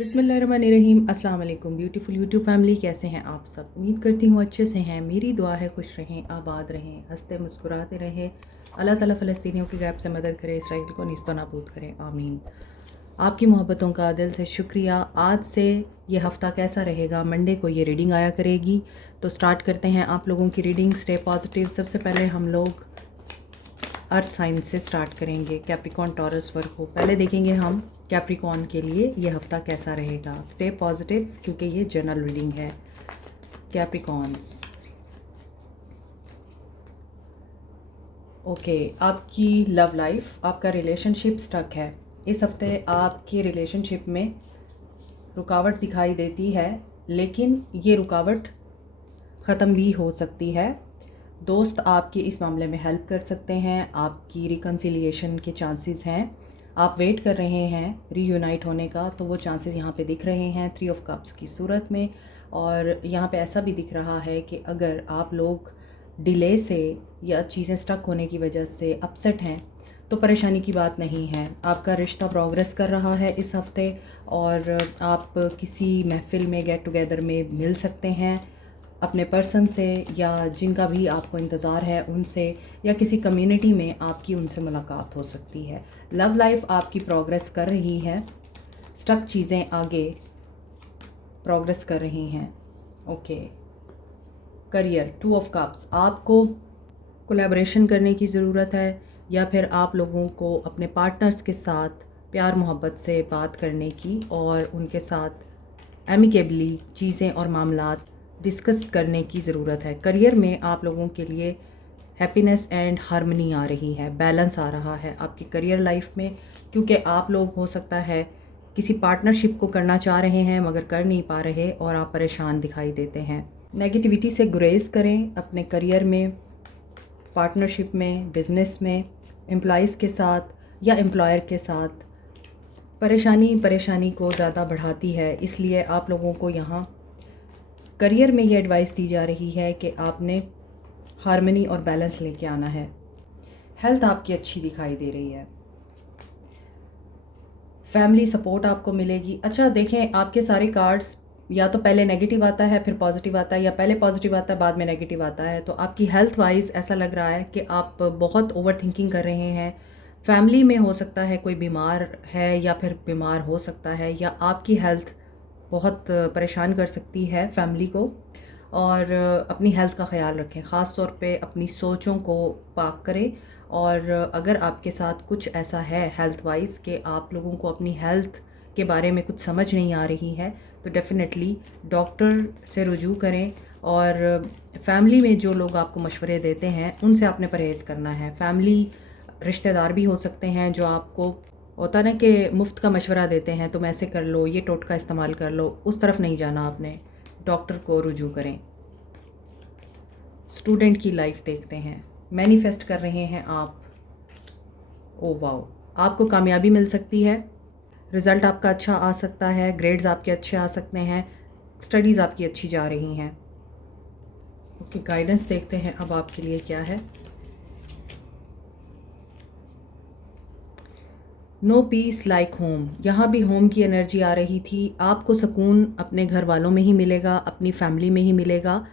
बिस्मिल्लाहिर्रहमानिर्रहीम। अस्सलाम वालेकुम ब्यूटीफुल यूट्यूब फैमिली, कैसे हैं आप सब? उम्मीद करती हूँ अच्छे से हैं। मेरी दुआ है खुश रहें, आबाद रहें, हंसते मुस्कुराते रहें। अल्लाह ताला फ़लस्तीनियों की गैब से मदद करे, इसराइल को निस्तो नाबूद करे, आमीन। आपकी मोहब्बतों का दिल से शुक्रिया। आज से ये हफ़्ता कैसा रहेगा? मंडे को ये रीडिंग आया करेगी, तो स्टार्ट करते हैं आप लोगों की रीडिंग। Stay positive. सबसे पहले हम लोग अर्थ साइन से स्टार्ट करेंगे, कैप्रिकॉन, टॉरस, वर्गो। पहले देखेंगे हम कैप्रिकॉन के लिए ये हफ़्ता कैसा रहेगा। स्टे पॉजिटिव, क्योंकि ये जनरल रीडिंग है। कैप्रिकॉन्स, ओके, आपकी लव लाइफ, आपका रिलेशनशिप स्टक है। इस हफ्ते आपकी रिलेशनशिप में रुकावट दिखाई देती है, लेकिन ये रुकावट ख़त्म भी हो सकती है। दोस्त आपके इस मामले में हेल्प कर सकते हैं। आपकी रिकन्सिलिएशन के चांसेस हैं। आप वेट कर रहे हैं रीयूनाइट होने का, तो वो चांसेस यहाँ पे दिख रहे हैं 3 ऑफ कप्स की सूरत में। और यहाँ पे ऐसा भी दिख रहा है कि अगर आप लोग डिले से या चीज़ें स्टक होने की वजह से अपसेट हैं, तो परेशानी की बात नहीं है। आपका रिश्ता प्रोग्रेस कर रहा है इस हफ्ते, और आप किसी महफ़िल में, गेट टुगेदर में मिल सकते हैं अपने पर्सन से, या जिनका भी आपको इंतज़ार है उनसे, या किसी कम्युनिटी में आपकी उनसे मुलाकात हो सकती है। लव लाइफ आपकी प्रोग्रेस कर रही है, स्टक चीज़ें आगे प्रोग्रेस कर रही हैं। ओके, करियर, 2 ऑफ कप्स, आपको कोलैबोरेशन करने की ज़रूरत है, या फिर आप लोगों को अपने पार्टनर्स के साथ प्यार मोहब्बत से बात करने की और उनके साथ एमिकेबली चीज़ें और मामलात डिस्कस करने की ज़रूरत है। करियर में आप लोगों के लिए हैप्पीनेस एंड हार्मनी आ रही है, बैलेंस आ रहा है आपकी करियर लाइफ में, क्योंकि आप लोग हो सकता है किसी पार्टनरशिप को करना चाह रहे हैं मगर कर नहीं पा रहे, और आप परेशान दिखाई देते हैं। नेगेटिविटी से गुरेज करें अपने करियर में, पार्टनरशिप में, बिज़नेस में, एम्प्लॉइज़ के साथ या एम्प्लॉयर के साथ। परेशानी को ज़्यादा बढ़ाती है, इसलिए आप लोगों को यहाँ करियर में ये एडवाइस दी जा रही है कि आपने हार्मनी और बैलेंस लेके आना है। हेल्थ आपकी अच्छी दिखाई दे रही है। फैमिली सपोर्ट आपको मिलेगी। अच्छा देखें, आपके सारे कार्ड्स या तो पहले नेगेटिव आता है फिर पॉजिटिव आता है, या पहले पॉजिटिव आता है बाद में नेगेटिव आता है। तो आपकी हेल्थ वाइज ऐसा लग रहा है कि आप बहुत ओवर थिंकिंग कर रहे हैं। फैमिली में हो सकता है कोई बीमार है, या फिर बीमार हो सकता है, या आपकी हेल्थ बहुत परेशान कर सकती है फैमिली को। और अपनी हेल्थ का ख्याल रखें, ख़ास तौर पे अपनी सोचों को पाक करें। और अगर आपके साथ कुछ ऐसा है हेल्थ वाइज कि आप लोगों को अपनी हेल्थ के बारे में कुछ समझ नहीं आ रही है, तो डेफ़िनेटली डॉक्टर से रुजू करें। और फैमिली में जो लोग आपको मशवरे देते हैं उनसे आपने परहेज़ करना है। फैमिली रिश्तेदार भी हो सकते हैं जो आपको होता ना कि मुफ्त का मशवरा देते हैं, तुम ऐसे कर लो, ये टोटका इस्तेमाल कर लो, उस तरफ नहीं जाना आपने। डॉक्टर को रुजू करें। स्टूडेंट की लाइफ देखते हैं। मैनिफेस्ट कर रहे हैं आप, ओ वाओ, आपको कामयाबी मिल सकती है, रिज़ल्ट आपका अच्छा आ सकता है, ग्रेड्स आपके अच्छे आ सकते हैं, स्टडीज़ आपकी अच्छी जा रही हैं। ओके, गाइडेंस देखते हैं अब आपके लिए क्या है। नो पीस लाइक होम, यहाँ भी होम की एनर्जी आ रही थी। आपको सुकून अपने घर वालों में ही मिलेगा, अपनी फैमिली में ही मिलेगा।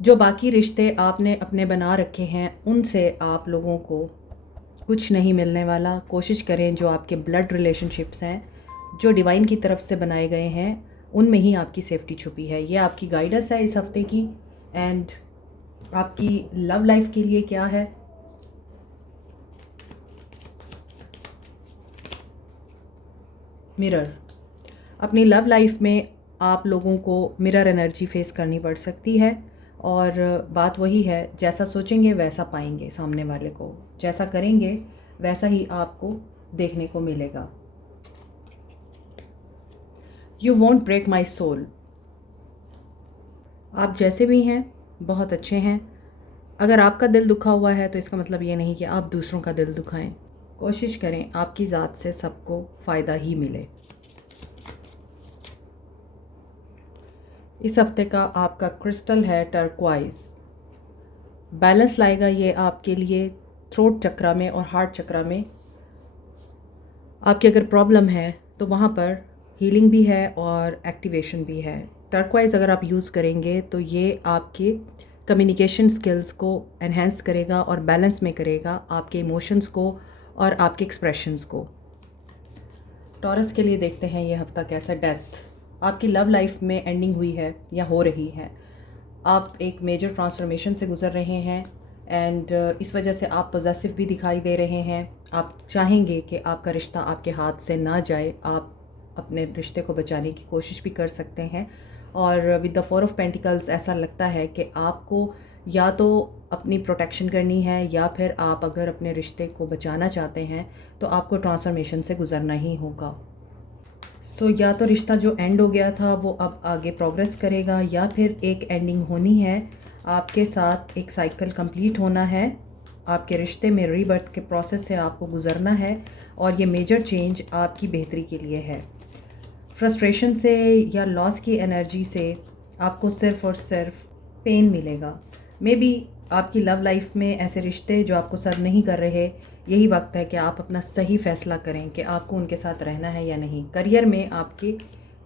जो बाकी रिश्ते आपने अपने बना रखे हैं उनसे आप लोगों को कुछ नहीं मिलने वाला। कोशिश करें जो आपके ब्लड रिलेशनशिप्स हैं, जो डिवाइन की तरफ से बनाए गए हैं, उनमें ही आपकी सेफ्टी छुपी है। ये आपकी गाइडेंस है इस हफ्ते की। एंड आपकी लव लाइफ के लिए क्या है? मिरर, अपनी लव लाइफ में आप लोगों को मिरर एनर्जी फेस करनी पड़ सकती है। और बात वही है, जैसा सोचेंगे वैसा पाएंगे, सामने वाले को जैसा करेंगे वैसा ही आपको देखने को मिलेगा। You won't break my soul, आप जैसे भी हैं बहुत अच्छे हैं। अगर आपका दिल दुखा हुआ है तो इसका मतलब ये नहीं कि आप दूसरों का दिल दुखाएं। कोशिश करें आपकी ज़ात से सबको फ़ायदा ही मिले। इस हफ्ते का आपका क्रिस्टल है टर्क्वाइज। बैलेंस लाएगा ये आपके लिए थ्रोट चक्रा में और हार्ट चक्रा में। आपकी अगर प्रॉब्लम है तो वहाँ पर हीलिंग भी है और एक्टिवेशन भी है। टर्क्वाइज़ अगर आप यूज़ करेंगे तो ये आपके कम्युनिकेशन स्किल्स को एनहेंस करेगा और बैलेंस में करेगा आपके इमोशंस को और आपके एक्सप्रेशंस को। टॉरस के लिए देखते हैं ये हफ्ता कैसा। डेथ, आपकी लव लाइफ में एंडिंग हुई है या हो रही है। आप एक मेजर ट्रांसफॉर्मेशन से गुज़र रहे हैं एंड इस वजह से आप पॉजेसिव भी दिखाई दे रहे हैं। आप चाहेंगे कि आपका रिश्ता आपके हाथ से ना जाए, आप अपने रिश्ते को बचाने की कोशिश भी कर सकते हैं। और विद द 4 ऑफ पेंटिकल्स ऐसा लगता है कि आपको या तो अपनी प्रोटेक्शन करनी है या फिर आप अगर अपने रिश्ते को बचाना चाहते हैं तो आपको ट्रांसफॉर्मेशन से गुज़रना ही होगा। सो या तो रिश्ता जो एंड हो गया था वो अब आगे प्रोग्रेस करेगा या फिर एक एंडिंग होनी है। आपके साथ एक साइकिल कंप्लीट होना है, आपके रिश्ते में रीबर्थ के प्रोसेस से आपको गुज़रना है और ये मेजर चेंज आपकी बेहतरी के लिए है। फ्रस्ट्रेशन से या लॉस की एनर्जी से आपको सिर्फ़ और सिर्फ पेन मिलेगा। मे बी आपकी लव लाइफ में ऐसे रिश्ते जो आपको सर्व नहीं कर रहे, यही वक्त है कि आप अपना सही फ़ैसला करें कि आपको उनके साथ रहना है या नहीं। करियर में आपकी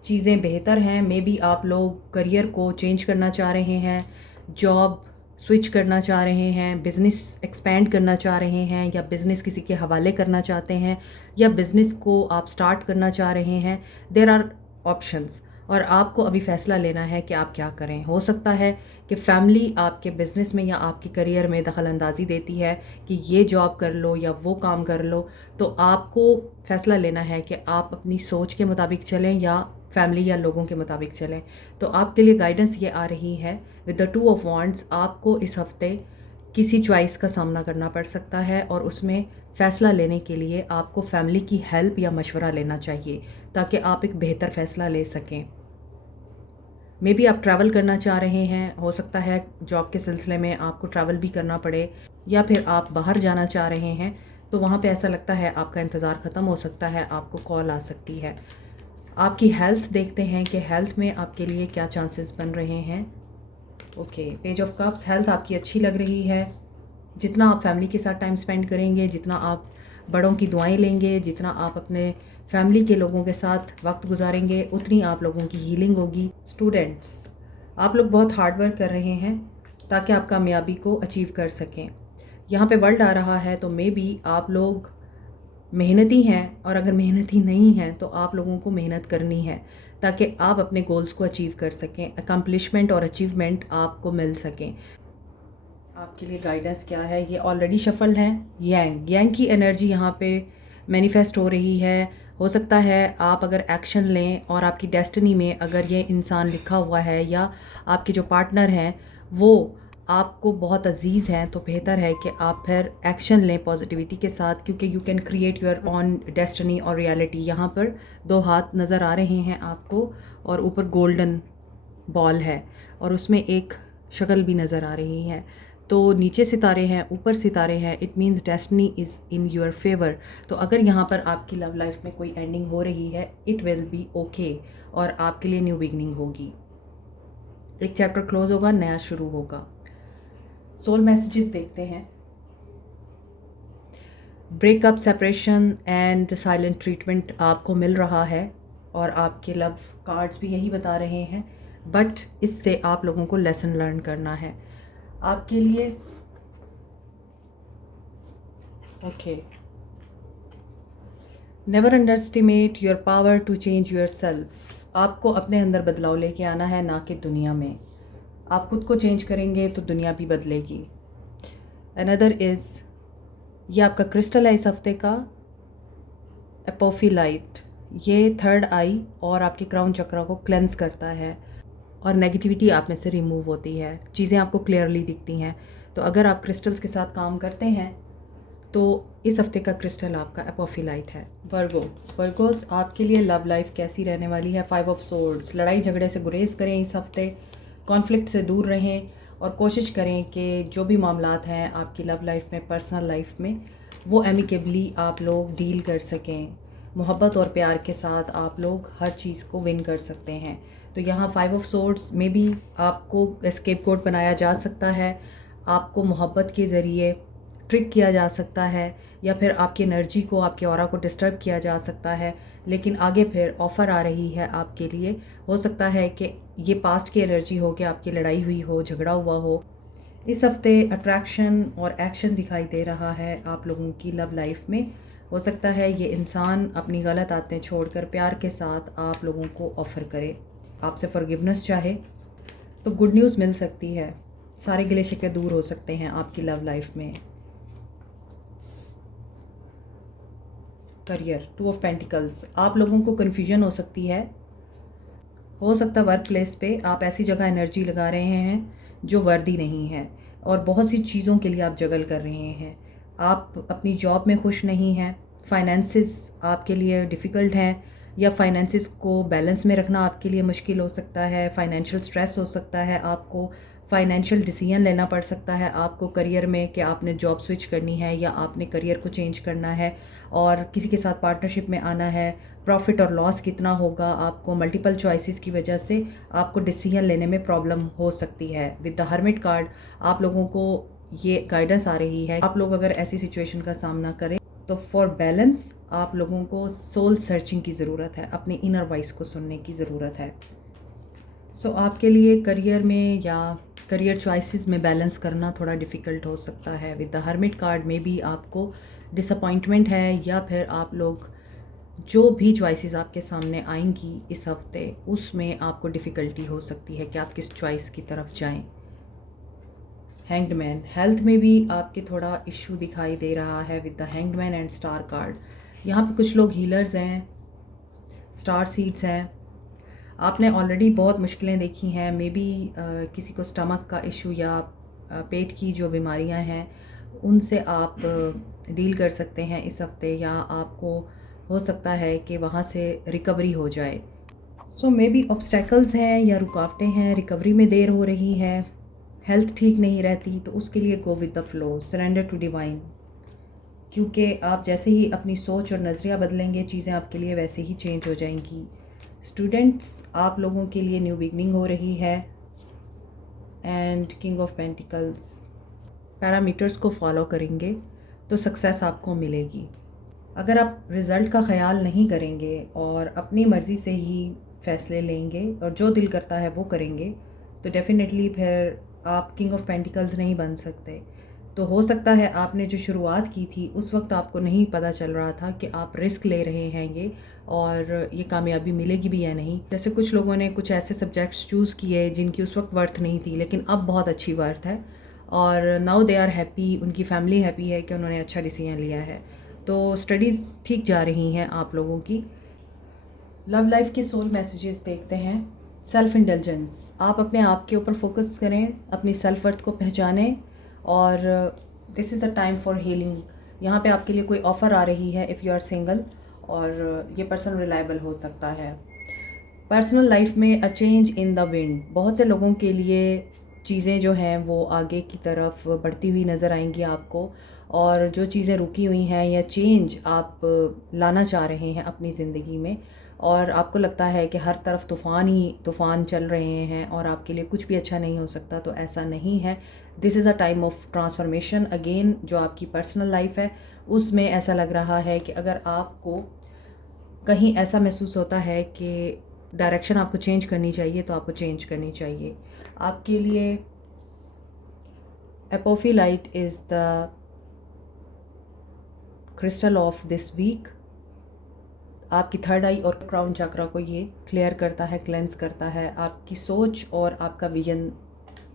चीज़ें बेहतर हैं। मे बी आप लोग करियर को चेंज करना चाह रहे हैं, जॉब स्विच करना चाह रहे हैं, बिज़नेस एक्सपेंड करना चाह रहे हैं या बिज़नेस किसी के हवाले करना चाहते हैं या बिज़नेस को आप स्टार्ट करना चाह रहे हैं। देयर आर ऑप्शंस और आपको अभी फ़ैसला लेना है कि आप क्या करें। हो सकता है कि फ़ैमिली आपके बिज़नेस में या आपके करियर में दखल अंदाज़ी देती है कि ये जॉब कर लो या वो काम कर लो, तो आपको फ़ैसला लेना है कि आप अपनी सोच के मुताबिक चलें या फैमिली या लोगों के मुताबिक चलें। तो आपके लिए गाइडेंस ये आ रही है विद द 2 ऑफ वॉन्ड्स। आपको इस हफ्ते किसी चॉइस का सामना करना पड़ सकता है और उसमें फ़ैसला लेने के लिए आपको फैमिली की हेल्प या मशवरा लेना चाहिए ताकि आप एक बेहतर फ़ैसला ले सकें। मे बी आप ट्रैवल करना चाह रहे हैं, हो सकता है जॉब के सिलसिले में आपको ट्रैवल भी करना पड़े या फिर आप बाहर जाना चाह रहे हैं तो वहाँ पे ऐसा लगता है आपका इंतज़ार ख़त्म हो सकता है, आपको कॉल आ सकती है। आपकी हेल्थ देखते हैं कि हेल्थ में आपके लिए क्या चांसेस बन रहे हैं। Okay, page of cups, health आपकी अच्छी लग रही है। जितना आप फैमिली के साथ टाइम स्पेंड करेंगे, जितना आप बड़ों की दुआएं लेंगे, जितना आप अपने फैमिली के लोगों के साथ वक्त गुजारेंगे, उतनी आप लोगों की हीलिंग होगी। स्टूडेंट्स, आप लोग बहुत हार्ड वर्क कर रहे हैं ताकि आप कामयाबी को अचीव कर सकें। यहाँ पे वर्ल्ड आ रहा है तो मे बी आप लोग मेहनती हैं और अगर मेहनती नहीं हैं तो आप लोगों को मेहनत करनी है ताकि आप अपने गोल्स को अचीव कर सकें, अकम्पलिशमेंट और अचीवमेंट आपको मिल सकें। आपके लिए गाइडेंस क्या है? ये ऑलरेडी शफल्ड हैं। यांग की एनर्जी यहाँ पे मैनिफेस्ट हो रही है। हो सकता है आप अगर एक्शन लें और आपकी डेस्टिनी में अगर ये इंसान लिखा हुआ है या आपके जो पार्टनर हैं वो आपको बहुत अजीज़ हैं तो बेहतर है कि आप फिर एक्शन लें पॉजिटिविटी के साथ, क्योंकि you can create your on destiny और रियलिटी। यहाँ पर 2 हाथ नज़र आ रहे हैं आपको और ऊपर गोल्डन बॉल है और उसमें एक शक्ल भी नज़र आ रही है। तो नीचे सितारे हैं, ऊपर सितारे हैं, it means destiny is in your favour. तो अगर यहाँ पर आपकी लव लाइफ में कोई एंडिंग हो रही है, इट विल बी ओके और आपके लिए न्यू बिगनिंग होगी। एक चैप्टर क्लोज होगा, नया शुरू होगा। सोल मैसेजेस देखते हैं। Breakup, separation and silent treatment आपको मिल रहा है और आपके लव कार्ड्स भी यही बता रहे हैं, बट इससे आप लोगों को लेसन लर्न करना है आपके लिए। Okay, never underestimate your power to change yourself. आपको अपने अंदर बदलाव लेके आना है, ना कि दुनिया में। आप खुद को चेंज करेंगे तो दुनिया भी बदलेगी। अनदर इज़, ये आपका क्रिस्टल है इस हफ्ते का, एपोफिलाइट। ये 3rd आई और आपके क्राउन चक्रा को क्लेंस करता है और नेगेटिविटी आप में से रिमूव होती है, चीज़ें आपको क्लियरली दिखती हैं। तो अगर आप क्रिस्टल्स के साथ काम करते हैं तो इस हफ्ते का क्रिस्टल आपका एपोफिलाइट है। वर्गोस, आपके लिए लव लाइफ कैसी रहने वाली है? 5 ऑफ सोर्ड्स, लड़ाई झगड़े से गुरेज करें इस हफ्ते, कॉन्फ्लिक्ट से दूर रहें और कोशिश करें कि जो भी मामलात हैं आपकी लव लाइफ में, पर्सनल लाइफ में, वो एमिकेबली आप लोग डील कर सकें। मोहब्बत और प्यार के साथ आप लोग हर चीज़ को विन कर सकते हैं। तो यहाँ 5 ऑफ सोर्ड्स में भी आपको एस्केप कोड बनाया जा सकता है। आपको मोहब्बत के ज़रिए ट्रिक किया जा सकता है या फिर आपकी एनर्जी को, आपके ऑरा को डिस्टर्ब किया जा सकता है, लेकिन आगे फिर ऑफ़र आ रही है आपके लिए। हो सकता है कि ये पास्ट की एनर्जी हो कि आपकी लड़ाई हुई हो, झगड़ा हुआ हो। इस हफ्ते अट्रैक्शन और एक्शन दिखाई दे रहा है आप लोगों की लव लाइफ में। हो सकता है ये इंसान अपनी गलत आदतें छोड़कर प्यार के साथ आप लोगों को ऑफ़र करे, आपसे फॉरगिवनेस चाहे, तो गुड न्यूज़ मिल सकती है। सारे गिले शिकवे दूर हो सकते हैं आपकी लव लाइफ में। करियर, 2 ऑफ पेंटिकल्स, आप लोगों को कन्फ्यूजन हो सकती है। हो सकता है वर्क प्लेस पे आप ऐसी जगह एनर्जी लगा रहे हैं जो वर्दी नहीं है और बहुत सी चीज़ों के लिए आप जगल कर रहे हैं। आप अपनी जॉब में खुश नहीं हैं, फाइनेंसेस आपके लिए डिफ़िकल्ट हैं, या फाइनेंसेस को बैलेंस में रखना आपके लिए मुश्किल हो सकता है, फाइनेंशियल स्ट्रेस हो सकता है, आपको फाइनेंशियल डिसीजन लेना पड़ सकता है आपको करियर में कि आपने जॉब स्विच करनी है या आपने करियर को चेंज करना है और किसी के साथ पार्टनरशिप में आना है। प्रॉफिट और लॉस कितना होगा, आपको मल्टीपल चॉइसेस की वजह से आपको डिसीजन लेने में प्रॉब्लम हो सकती है। विद द हर्मिट कार्ड आप लोगों को ये गाइडेंस आ रही है, आप लोग अगर ऐसी सिचुएशन का सामना करें तो फॉर बैलेंस आप लोगों को सोल सर्चिंग की ज़रूरत है, अपनी इनर वॉइस को सुनने की ज़रूरत है। सो आपके लिए करियर में या करियर चॉइसेस में बैलेंस करना थोड़ा डिफ़िकल्ट हो सकता है। विद द हर्मिट कार्ड में भी आपको डिसअपॉइंटमेंट है या फिर आप लोग जो भी चॉइसेस आपके सामने आएंगी इस हफ्ते उसमें आपको डिफ़िकल्टी हो सकती है कि आप किस चॉइस की तरफ जाएं। हैंग्ड मैन, हेल्थ में भी आपके थोड़ा इशू दिखाई दे रहा है with the hanged man and star card. यहाँ पे कुछ लोग हीलर्स हैं, स्टार सीड्स हैं, आपने ऑलरेडी बहुत मुश्किलें देखी हैं। मे बी किसी को स्टमक का इशू या पेट की जो बीमारियां हैं उनसे आप डील कर सकते हैं इस हफ्ते, या आपको हो सकता है कि वहाँ से रिकवरी हो जाए। सो मे बी ऑब्स्टेकल्स हैं या रुकावटें हैं, रिकवरी में देर हो रही है, हेल्थ ठीक नहीं रहती, तो उसके लिए go with the flow, surrender to divine, क्योंकि आप जैसे ही अपनी सोच और नज़रिया बदलेंगे चीज़ें आपके लिए वैसे ही चेंज हो जाएंगी। स्टूडेंट्स, आप लोगों के लिए न्यू बिगनिंग हो रही है। And king of pentacles, parameters को फॉलो करेंगे तो सक्सेस आपको मिलेगी। अगर आप रिज़ल्ट का ख्याल नहीं करेंगे और अपनी मर्ज़ी से ही फ़ैसले लेंगे और जो दिल करता है वो करेंगे तो डेफ़िनेटली फिर आप किंग ऑफ पेंटिकल्स नहीं बन सकते। तो हो सकता है आपने जो शुरुआत की थी उस वक्त आपको नहीं पता चल रहा था कि आप रिस्क ले रहे हैं ये, और ये कामयाबी मिलेगी भी या नहीं। जैसे कुछ लोगों ने कुछ ऐसे सब्जेक्ट्स चूज़ किए जिनकी उस वक्त वर्थ नहीं थी लेकिन अब बहुत अच्छी वर्थ है, और नाउ दे आर हैप्पी, उनकी फैमिली हैप्पी है कि उन्होंने अच्छा डिसीजन लिया है। तो स्टडीज़ ठीक जा रही हैं आप लोगों की। लव लाइफ के सोल मैसेजेस देखते हैं। सेल्फ इंडल्जेंस, आप अपने आप के ऊपर फोकस करें, अपनी सेल्फ वर्थ को पहचानें, और this is a time for healing. यहाँ पे आपके लिए कोई ऑफ़र आ रही है इफ़ यू आर सिंगल, और ये पर्सन रिलायबल हो सकता है। पर्सनल लाइफ में a change in the wind, बहुत से लोगों के लिए चीज़ें जो हैं वो आगे की तरफ बढ़ती हुई नज़र आएंगी आपको, और जो चीज़ें रुकी हुई हैं या चेंज आप लाना चाह रहे हैं अपनी ज़िंदगी में, और आपको लगता है कि हर तरफ तूफ़ान ही तूफ़ान चल रहे हैं और आपके लिए कुछ भी अच्छा नहीं हो सकता, तो ऐसा नहीं है। This is a time of transformation. Again जो आपकी पर्सनल लाइफ है उसमें ऐसा लग रहा है कि अगर आपको कहीं ऐसा महसूस होता है कि डायरेक्शन आपको चेंज करनी चाहिए तो आपको चेंज करनी चाहिए। आपके लिए apophyllite is the crystal of this week. आपकी थर्ड आई और क्राउन चक्रा को ये क्लियर करता है, क्लेंस करता है। आपकी सोच और आपका विजन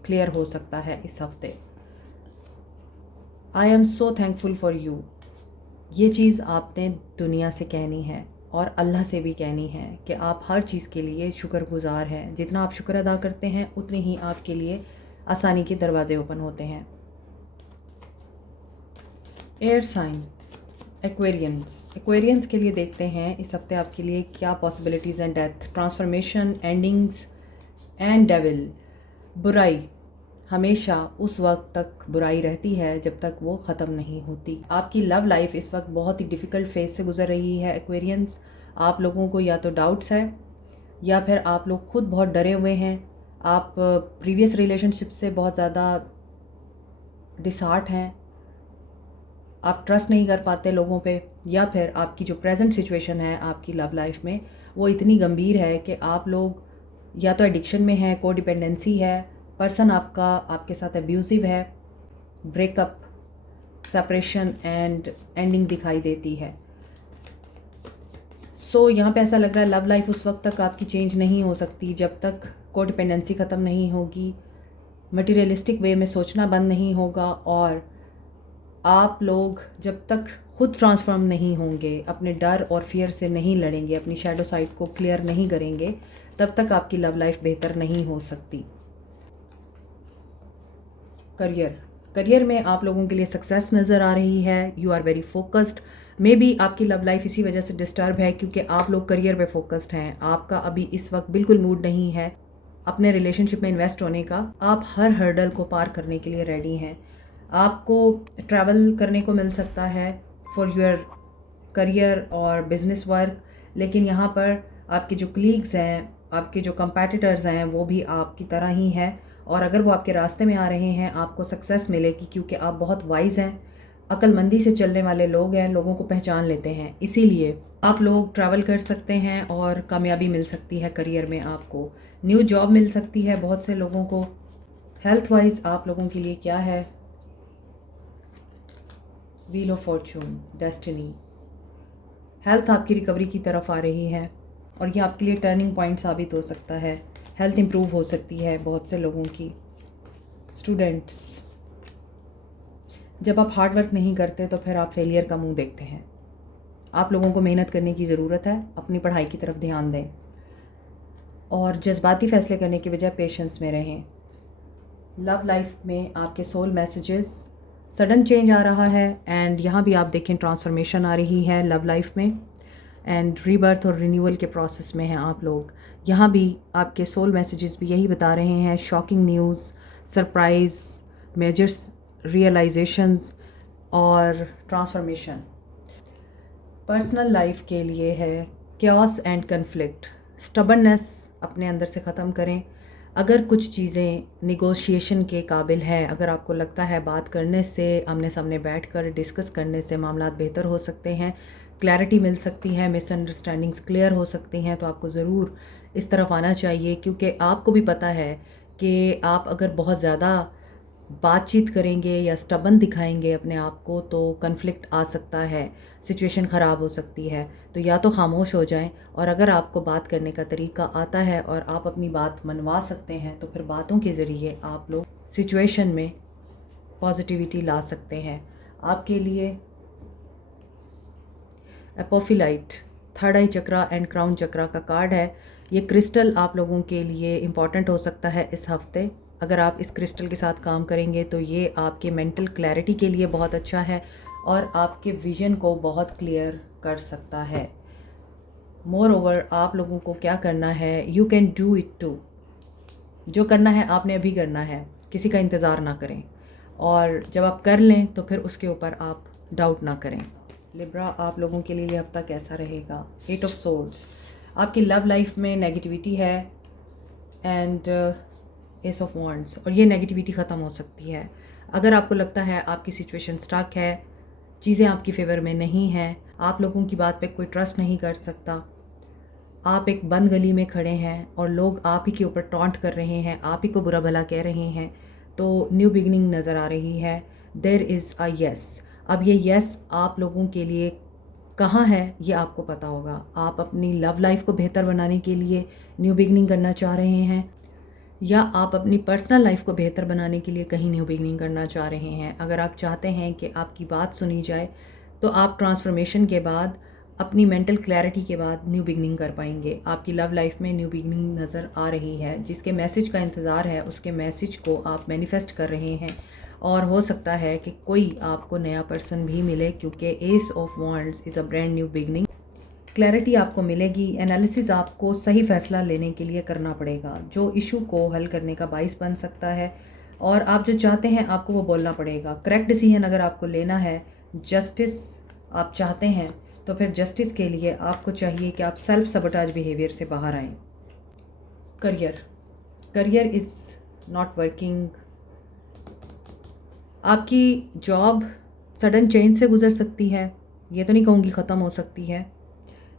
क्लियर हो सकता है इस हफ्ते। आई am so thankful for you, ये चीज़ आपने दुनिया से कहनी है और अल्लाह से भी कहनी है कि आप हर चीज़ के लिए शुक्रगुजार हैं। जितना आप शुक्र अदा करते हैं उतनी ही आपके लिए आसानी के दरवाजे ओपन होते हैं। एयर साइन एक्वेरियंस के लिए देखते हैं इस हफ्ते आपके लिए क्या पॉसिबिलिटीज़ हैं। Death, transformation, endings and devil. बुराई हमेशा उस वक्त तक बुराई रहती है जब तक वो ख़त्म नहीं होती। आपकी लव लाइफ इस वक्त बहुत ही डिफ़िकल्ट फेज से गुजर रही है एक्वेरियंस। आप लोगों को या तो डाउट्स है या फिर आप लोग खुद बहुत डरे हुए हैं। आप प्रीवियस रिलेशनशिप से बहुत ज़्यादा डिसहार्ट हैं, आप ट्रस्ट नहीं कर पाते लोगों पे, या फिर आपकी जो प्रेजेंट सिचुएशन है आपकी लव लाइफ में वो इतनी गंभीर है कि आप लोग या तो एडिक्शन में है, को डिपेंडेंसी है, पर्सन आपका आपके साथ अब्यूज़िव है, ब्रेकअप, सेपरेशन एंड एंडिंग दिखाई देती है। सो यहाँ पे ऐसा लग रहा है लव लाइफ उस वक्त तक आपकी चेंज नहीं हो सकती जब तक को डिपेंडेंसी ख़त्म नहीं होगी, मटीरियलिस्टिक वे में सोचना बंद नहीं होगा, और आप लोग जब तक खुद ट्रांसफॉर्म नहीं होंगे, अपने डर और फियर से नहीं लड़ेंगे, अपनी शैडो साइड को क्लियर नहीं करेंगे, तब तक आपकी लव लाइफ बेहतर नहीं हो सकती। करियर में आप लोगों के लिए सक्सेस नज़र आ रही है। You are very focused. Maybe आपकी लव लाइफ इसी वजह से डिस्टर्ब है क्योंकि आप लोग करियर पे फोकस्ड हैं। आपका अभी इस वक्त बिल्कुल मूड नहीं है अपने रिलेशनशिप में इन्वेस्ट होने का। आप हर हर्डल को पार करने के लिए रेडी हैं। आपको ट्रैवल करने को मिल सकता है फॉर योर करियर और बिजनेस वर्क, लेकिन यहाँ पर आपके जो कलीग्स हैं, आपके जो कंपेटिटर्स हैं, वो भी आपकी तरह ही हैं, और अगर वो आपके रास्ते में आ रहे हैं आपको सक्सेस मिलेगी क्योंकि आप बहुत वाइज हैं, अक्लमंदी से चलने वाले लोग हैं, लोगों को पहचान लेते हैं, इसीलिए आप लोग ट्रैवल कर सकते हैं और कामयाबी मिल सकती है करियर में। आपको न्यू जॉब मिल सकती है बहुत से लोगों को। हेल्थ वाइज आप लोगों के लिए क्या है? Wheel of Fortune, destiny. Health आपकी रिकवरी की तरफ आ रही है और ये आपके लिए टर्निंग पॉइंट साबित हो सकता है। हेल्थ इंप्रूव हो सकती है बहुत से लोगों की। स्टूडेंट्स, जब आप हार्ड वर्क नहीं करते तो फिर आप फेलियर का मुंह देखते हैं। आप लोगों को मेहनत करने की ज़रूरत है, अपनी पढ़ाई की तरफ ध्यान दें और जज्बाती फ़ैसले करने के बजाय पेशेंस में रहें। लव लाइफ में आपके सोल मैसेजेस, सडन चेंज आ रहा है एंड यहाँ भी आप देखें ट्रांसफॉर्मेशन आ रही है लव लाइफ में, एंड रीबर्थ और रिन्यूअल के प्रोसेस में हैं आप लोग। यहाँ भी आपके सोल मैसेजेस भी यही बता रहे हैं, shocking news, surprise, measures realisations और ट्रांसफॉर्मेशन। पर्सनल लाइफ के लिए है क्योस एंड कन्फ्लिक्ट। स्टबर्ननेस अपने अंदर से ख़त्म करें। अगर कुछ चीज़ें निगोशिएशन के काबिल हैं, अगर आपको लगता है बात करने से, आमने सामने बैठकर डिस्कस करने से मामलात बेहतर हो सकते हैं, क्लैरिटी मिल सकती है, मिसअंडरस्टैंडिंग्स क्लियर हो सकती हैं, तो आपको ज़रूर इस तरफ आना चाहिए क्योंकि आपको भी पता है कि आप अगर बहुत ज़्यादा बातचीत करेंगे या स्टबन दिखाएंगे अपने आप को तो कन्फ्लिक्ट आ सकता है, सिचुएशन ख़राब हो सकती है। तो या तो खामोश हो जाएं, और अगर आपको बात करने का तरीका आता है और आप अपनी बात मनवा सकते हैं तो फिर बातों के ज़रिए आप लोग सिचुएशन में पॉजिटिविटी ला सकते हैं। आपके लिए apophyllite, third eye chakra and crown chakra का कार्ड है। ये क्रिस्टल आप लोगों के लिए इम्पॉर्टेंट हो सकता है इस हफ्ते। अगर आप इस क्रिस्टल के साथ काम करेंगे तो ये आपके मेंटल क्लैरिटी के लिए बहुत अच्छा है और आपके विजन को बहुत क्लियर कर सकता है। मोर ओवर आप लोगों को क्या करना है, you can do it too. जो करना है आपने अभी करना है, किसी का इंतज़ार ना करें, और जब आप कर लें तो फिर उसके ऊपर आप डाउट ना करें। लिब्रा, आप लोगों के लिए ये हफ्ता कैसा रहेगा? 8 ऑफ सोर्ड्स। आपकी लव लाइफ में नेगेटिविटी है एंड एस ऑफ वॉन्ड्स, और ये नेगेटिविटी ख़त्म हो सकती है। अगर आपको लगता है आपकी सिचुएशन स्टक है, चीज़ें आपकी फेवर में नहीं हैं, आप लोगों की बात पे कोई ट्रस्ट नहीं कर सकता, आप एक बंद गली में खड़े हैं और लोग आप ही के ऊपर टॉन्ट कर रहे हैं, आप ही को बुरा भला कह रहे हैं, तो न्यू बिगनिंग नज़र आ रही है। There is a yes. अब ये येस आप लोगों के लिए कहाँ है ये आपको पता होगा। आप अपनी लव लाइफ को बेहतर बनाने के लिए न्यू बिगनिंग करना चाह रहे हैं, या आप अपनी पर्सनल लाइफ को बेहतर बनाने के लिए कहीं न्यू बिगनिंग करना चाह रहे हैं। अगर आप चाहते हैं कि आपकी बात सुनी जाए तो आप ट्रांसफॉर्मेशन के बाद, अपनी मेंटल क्लैरिटी के बाद न्यू बिगनिंग कर पाएंगे। आपकी लव लाइफ में न्यू बिगनिंग नज़र आ रही है। जिसके मैसेज का इंतज़ार है उसके मैसेज को आप मैनिफेस्ट कर रहे हैं, और हो सकता है कि कोई आपको नया पर्सन भी मिले क्योंकि S of wands is a brand new beginning. Clarity आपको मिलेगी। एनालिसिस आपको सही फ़ैसला लेने के लिए करना पड़ेगा जो इशू को हल करने का बाइस बन सकता है, और आप जो चाहते हैं आपको वो बोलना पड़ेगा। करेक्ट डिसीजन अगर आपको लेना है, जस्टिस आप चाहते हैं, तो फिर जस्टिस के लिए आपको चाहिए कि आप सेल्फ सबोटाज बिहेवियर से बाहर आएँ। Career is not working. आपकी जॉब सडन चेंज से गुज़र सकती है, ये तो नहीं कहूँगी ख़त्म हो सकती है,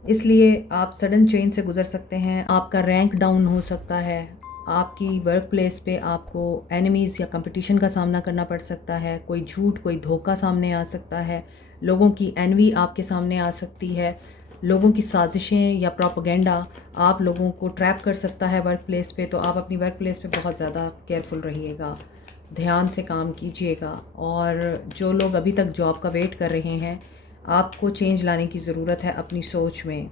इसलिए आप सडन चेंज से गुज़र सकते हैं। आपका रैंक डाउन हो सकता है, आपकी वर्क प्लेस पे आपको एनिमीज़ या कंपटीशन का सामना करना पड़ सकता है, कोई झूठ कोई धोखा सामने आ सकता है, लोगों की एनवी आपके सामने आ सकती है, लोगों की साजिशें या प्रोपेगेंडा आप लोगों को ट्रैप कर सकता है वर्क प्लेस पे। तो आप अपनी वर्क प्लेस पे बहुत ज़्यादा केयरफुल रहिएगा, ध्यान से काम कीजिएगा। और जो लोग अभी तक जॉब का वेट कर रहे हैं, आपको चेंज लाने की ज़रूरत है अपनी सोच में।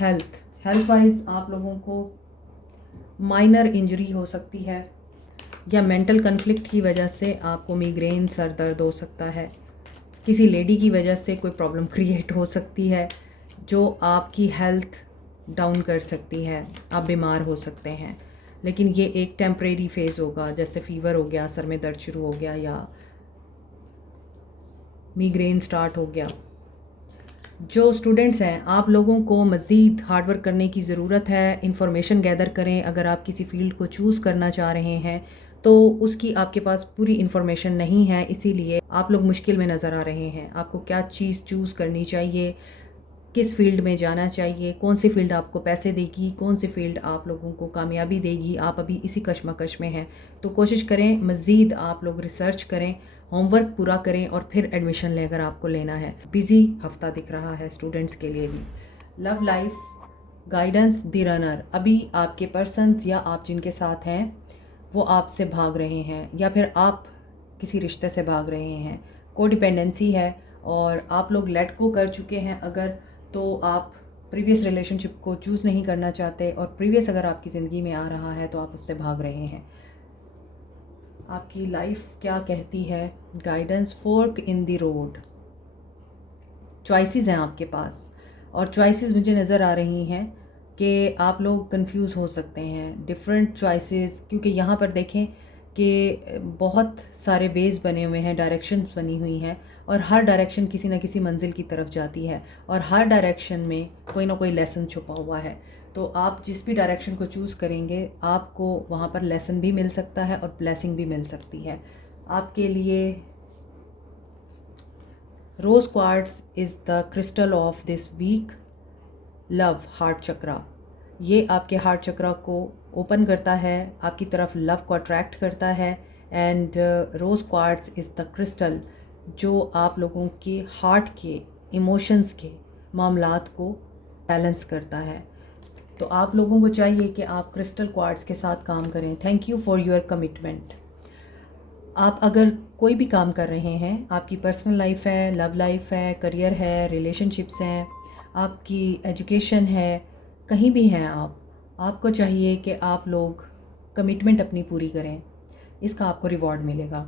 हेल्थ वाइज आप लोगों को माइनर इंजरी हो सकती है, या मेंटल कन्फ्लिक्ट की वजह से आपको मिग्रेन, सर दर्द हो सकता है। किसी लेडी की वजह से कोई प्रॉब्लम क्रिएट हो सकती है जो आपकी हेल्थ डाउन कर सकती है, आप बीमार हो सकते हैं। लेकिन ये एक टेम्परेरी फेज़ होगा, जैसे फ़ीवर हो गया, सर में दर्द शुरू हो गया या मिग्रेन स्टार्ट हो गया। जो स्टूडेंट्स हैं, आप लोगों को मज़ीद हार्डवर्क करने की ज़रूरत है, इंफॉर्मेशन गैदर करें। अगर आप किसी फ़ील्ड को चूज़ करना चाह रहे हैं तो उसकी आपके पास पूरी इन्फॉर्मेशन नहीं है, इसीलिए आप लोग मुश्किल में नज़र आ रहे हैं। आपको क्या चीज़ चूज़ करनी चाहिए, किस फील्ड में जाना चाहिए, कौन सी फील्ड आपको पैसे देगी, कौन सी फील्ड आप लोगों को कामयाबी देगी, आप अभी इसी कशमकश में हैं। तो कोशिश करें मज़ीद आप लोग रिसर्च करें, होमवर्क पूरा करें और फिर एडमिशन लें अगर आपको लेना है। बिज़ी हफ्ता दिख रहा है स्टूडेंट्स के लिए भी। Love life guidance the runner. अभी आपके पर्सन्स या आप जिनके साथ हैं वो आपसे भाग रहे हैं, या फिर आप किसी रिश्ते से भाग रहे हैं। कोडिपेंडेंसी है और आप लोग लेट गो कर चुके हैं अगर, तो आप प्रीवियस रिलेशनशिप को चूज़ नहीं करना चाहते, और प्रीवियस अगर आपकी ज़िंदगी में आ रहा है तो आप उससे भाग रहे हैं। आपकी लाइफ क्या कहती है? Guidance, fork in the road. Choices हैं आपके पास, और चॉइसेस मुझे नज़र आ रही हैं कि आप लोग कंफ्यूज हो सकते हैं, डिफरेंट चॉइसेस। क्योंकि यहाँ पर देखें कि बहुत सारे वेज बने हुए हैं, डायरेक्शंस बनी हुई हैं, और हर डायरेक्शन किसी न किसी मंजिल की तरफ जाती है, और हर डायरेक्शन में कोई ना कोई लेसन छुपा हुआ है। तो आप जिस भी डायरेक्शन को चूज़ करेंगे, आपको वहाँ पर लेसन भी मिल सकता है और ब्लेसिंग भी मिल सकती है आपके लिए। Rose quartz is the crystal of this week. Love heart chakra, ये आपके हार्ट चक्रा को ओपन करता है, आपकी तरफ लव को अट्रैक्ट करता है। And rose quartz is the crystal जो आप लोगों के हार्ट के, इमोशंस के मामलात को बैलेंस करता है। तो आप लोगों को चाहिए कि आप क्रिस्टल क्वार्ट्स के साथ काम करें। Thank you for your commitment. आप अगर कोई भी काम कर रहे हैं, आपकी पर्सनल लाइफ है, लव लाइफ है, करियर है, रिलेशनशिप्स हैं, आपकी एजुकेशन है, कहीं भी हैं आपको चाहिए कि आप लोग कमिटमेंट अपनी पूरी करें, इसका आपको रिवॉर्ड मिलेगा।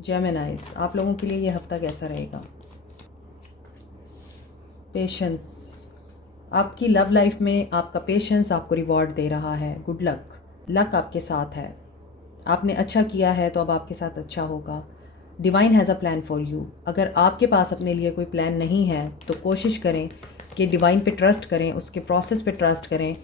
जेमिनाइज, आप लोगों के लिए ये हफ्ता कैसा रहेगा? पेशेंस, आपकी लव लाइफ में आपका पेशेंस आपको रिवॉर्ड दे रहा है। गुड लक, लक आपके साथ है, आपने अच्छा किया है तो अब आपके साथ अच्छा होगा। Divine has a plan for you. अगर आपके पास अपने लिए कोई प्लान नहीं है तो कोशिश करें कि डिवाइन पे ट्रस्ट करें, उसके प्रोसेस पे ट्रस्ट करें।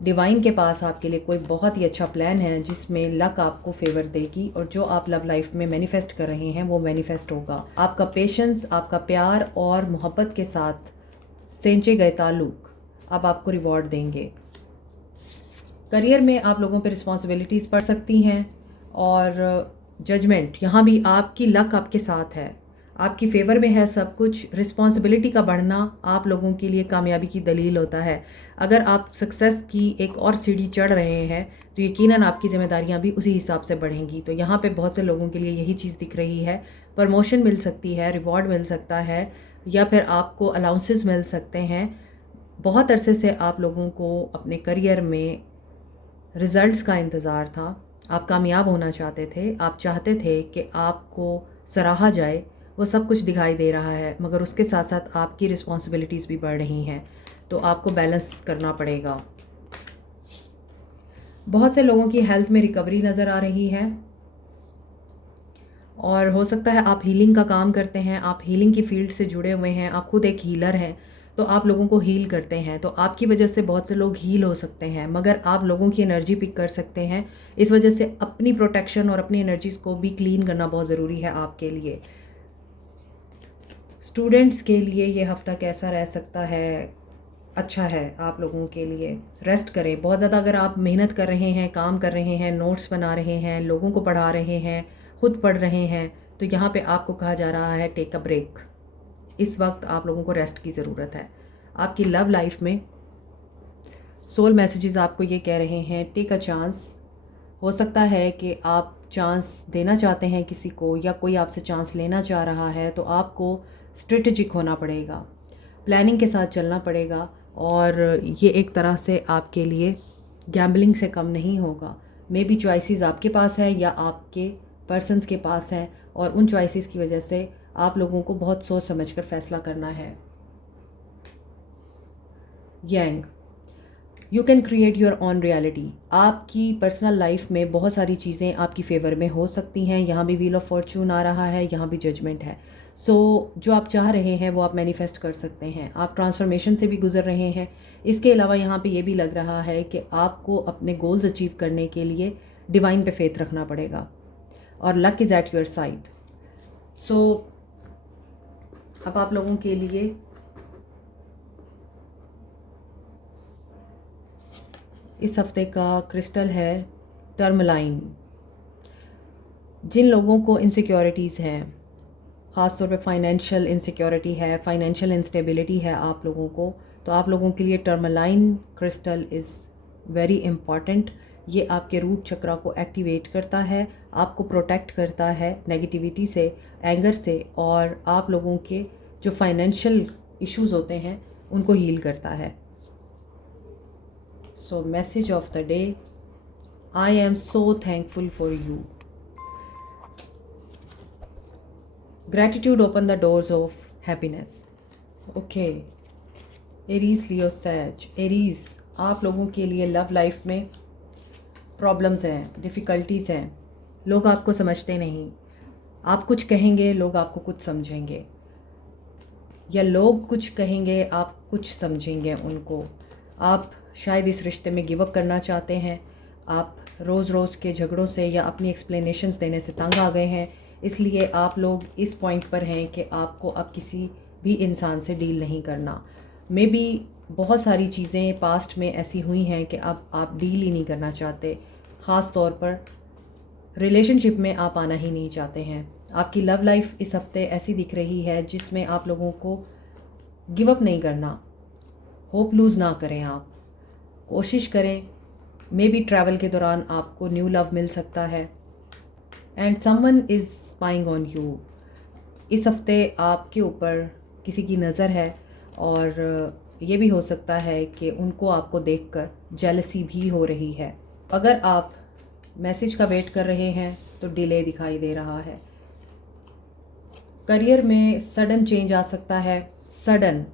डिवाइन के पास आपके लिए कोई बहुत ही अच्छा प्लान है जिसमें लक आपको फेवर देगी, और जो आप लव लाइफ में मैनिफेस्ट कर रहे हैं वो मैनिफेस्ट होगा। आपका पेशेंस, आपका प्यार और मोहब्बत के साथ सेंचे गए ताल्लुक़ अब आपको रिवॉर्ड देंगे। करियर में आप लोगों पे रिस्पॉन्सिबिलिटीज़ पड़ सकती हैं, और जजमेंट, यहाँ भी आपकी लक आपके साथ है, आपकी फेवर में है सब कुछ। रिस्पॉन्सिबिलिटी का बढ़ना आप लोगों के लिए कामयाबी की दलील होता है। अगर आप सक्सेस की एक और सीढ़ी चढ़ रहे हैं तो यकीनन आपकी ज़िम्मेदारियाँ भी उसी हिसाब से बढ़ेंगी। तो यहाँ पे बहुत से लोगों के लिए यही चीज़ दिख रही है। प्रमोशन मिल सकती है, रिवॉर्ड मिल सकता है, या फिर आपको अलाउंसेस मिल सकते हैं। बहुत अरसे से आप लोगों को अपने करियर में रिज़ल्ट्स का इंतज़ार था, आप कामयाब होना चाहते थे, आप चाहते थे कि आपको सराहा जाए, वो सब कुछ दिखाई दे रहा है, मगर उसके साथ साथ आपकी रिस्पॉन्सिबिलिटीज़ भी बढ़ रही हैं, तो आपको बैलेंस करना पड़ेगा। बहुत से लोगों की हेल्थ में रिकवरी नज़र आ रही है, और हो सकता है आप हीलिंग का काम करते हैं, आप हीलिंग की फील्ड से जुड़े हुए हैं, आप खुद एक हीलर हैं, तो आप लोगों को हील करते हैं। तो आपकी वजह से बहुत से लोग हील हो सकते हैं, मगर आप लोगों की एनर्जी पिक कर सकते हैं। इस वजह से अपनी प्रोटेक्शन और अपनी एनर्जीज़ को भी क्लीन करना बहुत ज़रूरी है आपके लिए। स्टूडेंट्स के लिए ये हफ़्ता कैसा रह सकता है? अच्छा है आप लोगों के लिए। रेस्ट करें बहुत ज़्यादा। अगर आप मेहनत कर रहे हैं, काम कर रहे हैं, नोट्स बना रहे हैं, लोगों को पढ़ा रहे हैं, ख़ुद पढ़ रहे हैं, तो यहाँ पे आपको कहा जा रहा है टेक अ ब्रेक। इस वक्त आप लोगों को रेस्ट की ज़रूरत है। आपकी लव लाइफ में सोल मैसेजेस आपको ये कह रहे हैं, टेक अ चांस। हो सकता है कि आप चांस देना चाहते हैं किसी को, या कोई आपसे चांस लेना चाह रहा है, तो आपको स्ट्रेटजिक होना पड़ेगा, प्लानिंग के साथ चलना पड़ेगा। और ये एक तरह से आपके लिए गैम्बलिंग से कम नहीं होगा। मे बी चॉइसेस आपके पास है या आपके पर्सन्स के पास हैं, और उन चॉइसेस की वजह से आप लोगों को बहुत सोच समझकर फ़ैसला करना है। Young, you can create your on reality. आपकी पर्सनल लाइफ में बहुत सारी चीज़ें आपकी फ़ेवर में हो सकती हैं। यहाँ भी व्हील ऑफ फॉर्चून आ रहा है, यहाँ भी जजमेंट है। सो जो आप चाह रहे हैं वो आप मैनिफेस्ट कर सकते हैं। आप ट्रांसफॉर्मेशन से भी गुजर रहे हैं। इसके अलावा यहाँ पे ये भी लग रहा है कि आपको अपने गोल्स अचीव करने के लिए डिवाइन पे फेथ रखना पड़ेगा, और luck is at your side. So अब आप लोगों के लिए इस हफ्ते का क्रिस्टल है टर्मलाइन। जिन लोगों को इनसिक्योरिटीज़ हैं, ख़ास तौर पे फाइनेंशियल इनसिक्योरिटी है, फाइनेंशियल इंस्टेबिलिटी है आप लोगों को, तो आप लोगों के लिए tourmaline crystal is very important. ये आपके रूट चक्रा को एक्टिवेट करता है, आपको प्रोटेक्ट करता है नेगेटिविटी से, एंगर से, और आप लोगों के जो फाइनेंशियल इश्यूज़ होते हैं उनको हील करता है। So message of the day, I am so thankful for you. Gratitude open the doors of happiness. Okay. Aries, Leo, सैज। एरीज, आप लोगों के लिए लव लाइफ में प्रॉब्लम्स हैं, डिफ़िकल्टीज़ हैं। लोग आपको समझते नहीं। आप कुछ कहेंगे, लोग आपको कुछ समझेंगे, या लोग कुछ कहेंगे, आप कुछ समझेंगे उनको। आप शायद इस रिश्ते में गिव अप करना चाहते हैं। आप रोज़ रोज़ के झगड़ों से या अपनी एक्सप्लेनेशंस देने से तंग आ गए हैं। इसलिए आप लोग इस पॉइंट पर हैं कि आपको अब किसी भी इंसान से डील नहीं करना। मे बी बहुत सारी चीज़ें पास्ट में ऐसी हुई हैं कि अब आप डील ही नहीं करना चाहते। ख़ास तौर पर रिलेशनशिप में आप आना ही नहीं चाहते हैं। आपकी लव लाइफ इस हफ्ते ऐसी दिख रही है जिसमें आप लोगों को गिव अप नहीं करना, होप लूज़ ना करें। आप कोशिश करें। मे बी ट्रैवल के दौरान आपको न्यू लव मिल सकता है। And someone is spying on you. इस हफ्ते आपके ऊपर किसी की नज़र है, और ये भी हो सकता है कि उनको आपको देखकर जेलसी भी हो रही है। अगर आप मैसेज का वेट कर रहे हैं तो डिले दिखाई दे रहा है। करियर में सडन चेंज आ सकता है। सडन,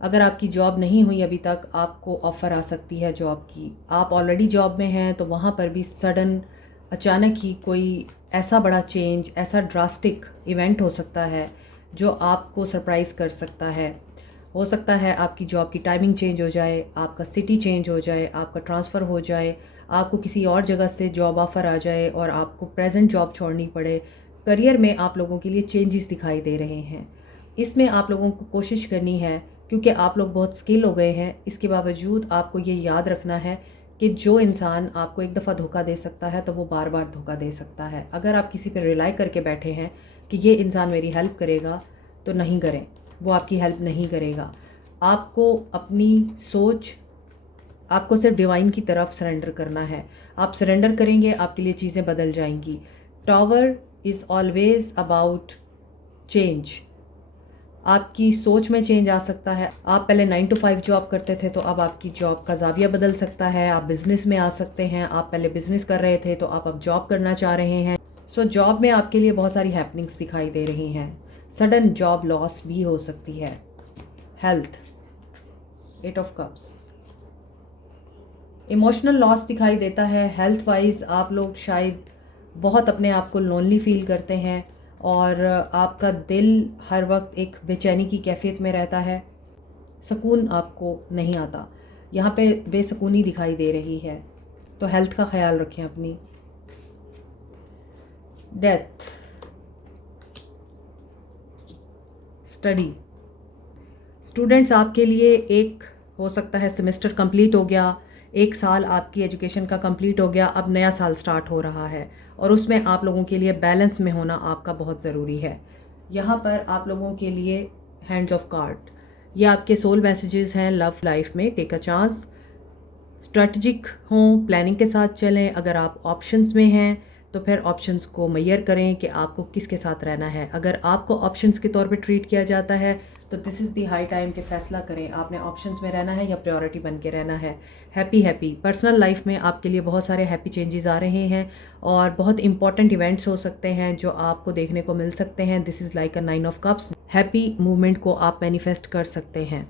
अगर आपकी जॉब नहीं हुई अभी तक, आपको ऑफ़र आ सकती है जॉब की। आप ऑलरेडी जॉब में हैं तो वहाँ पर भी सडन, अचानक ही कोई ऐसा बड़ा चेंज, ऐसा ड्रास्टिक इवेंट हो सकता है जो आपको सरप्राइज़ कर सकता है। हो सकता है आपकी जॉब की टाइमिंग चेंज हो जाए, आपका सिटी चेंज हो जाए, आपका ट्रांसफ़र हो जाए, आपको किसी और जगह से जॉब ऑफ़र आ जाए और आपको प्रेजेंट जॉब छोड़नी पड़े। करियर में आप लोगों के लिए चेंजेस दिखाई दे रहे हैं। इसमें आप लोगों को कोशिश करनी है, क्योंकि आप लोग बहुत स्किल हो गए हैं। इसके बावजूद आपको ये याद रखना है कि जो इंसान आपको एक दफ़ा धोखा दे सकता है तो वो बार बार धोखा दे सकता है। अगर आप किसी पर रिलाई करके बैठे हैं कि ये इंसान मेरी हेल्प करेगा, तो नहीं करें, वो आपकी हेल्प नहीं करेगा। आपको अपनी सोच, आपको सिर्फ डिवाइन की तरफ सरेंडर करना है। आप सरेंडर करेंगे, आपके लिए चीज़ें बदल जाएंगी। Tower is always about change. आपकी सोच में चेंज आ सकता है। आप पहले 9 to 5 जॉब करते थे तो अब आपकी जॉब का ज़ाविया बदल सकता है। आप बिज़नेस में आ सकते हैं। आप पहले बिज़नेस कर रहे थे तो आप अब जॉब करना चाह रहे हैं। सो जॉब में आपके लिए बहुत सारी हैपनिंग्स दिखाई दे रही हैं। सडन जॉब लॉस भी हो सकती है। Health, 8 of Cups, emotional loss दिखाई देता है। हेल्थ वाइज आप लोग शायद बहुत अपने आप को लोनली फील करते हैं और आपका दिल हर वक्त एक बेचैनी की कैफियत में रहता है। सुकून आपको नहीं आता, यहाँ पे बेसुकूनी दिखाई दे रही है। तो हेल्थ का ख्याल रखें अपनी। डेथ, स्टडी, स्टूडेंट्स आपके लिए एक हो सकता है सेमेस्टर कंप्लीट हो गया, एक साल आपकी एजुकेशन का कंप्लीट हो गया, अब नया साल स्टार्ट हो रहा है और उसमें आप लोगों के लिए बैलेंस में होना आपका बहुत ज़रूरी है। यहाँ पर आप लोगों के लिए हैंड्स ऑफ कार्ड, ये आपके सोल मैसेजेस हैं लव लाइफ में। टेक अ चांस, स्ट्रेटजिक हों, प्लानिंग के साथ चलें। अगर आप ऑप्शंस में हैं तो फिर ऑप्शंस को मैयर करें कि आपको किसके साथ रहना है। अगर आपको ऑप्शंस के तौर पे ट्रीट किया जाता है तो this is the high time के फैसला करें, आपने ऑप्शंस में रहना है या प्रायोरिटी बन के रहना है। हैप्पी पर्सनल लाइफ में आपके लिए बहुत सारे हैप्पी चेंजेस आ रहे हैं और बहुत इंपॉर्टेंट इवेंट्स हो सकते हैं जो आपको देखने को मिल सकते हैं। This is like a 9 of cups. Happy movement को आप मैनिफेस्ट कर सकते हैं।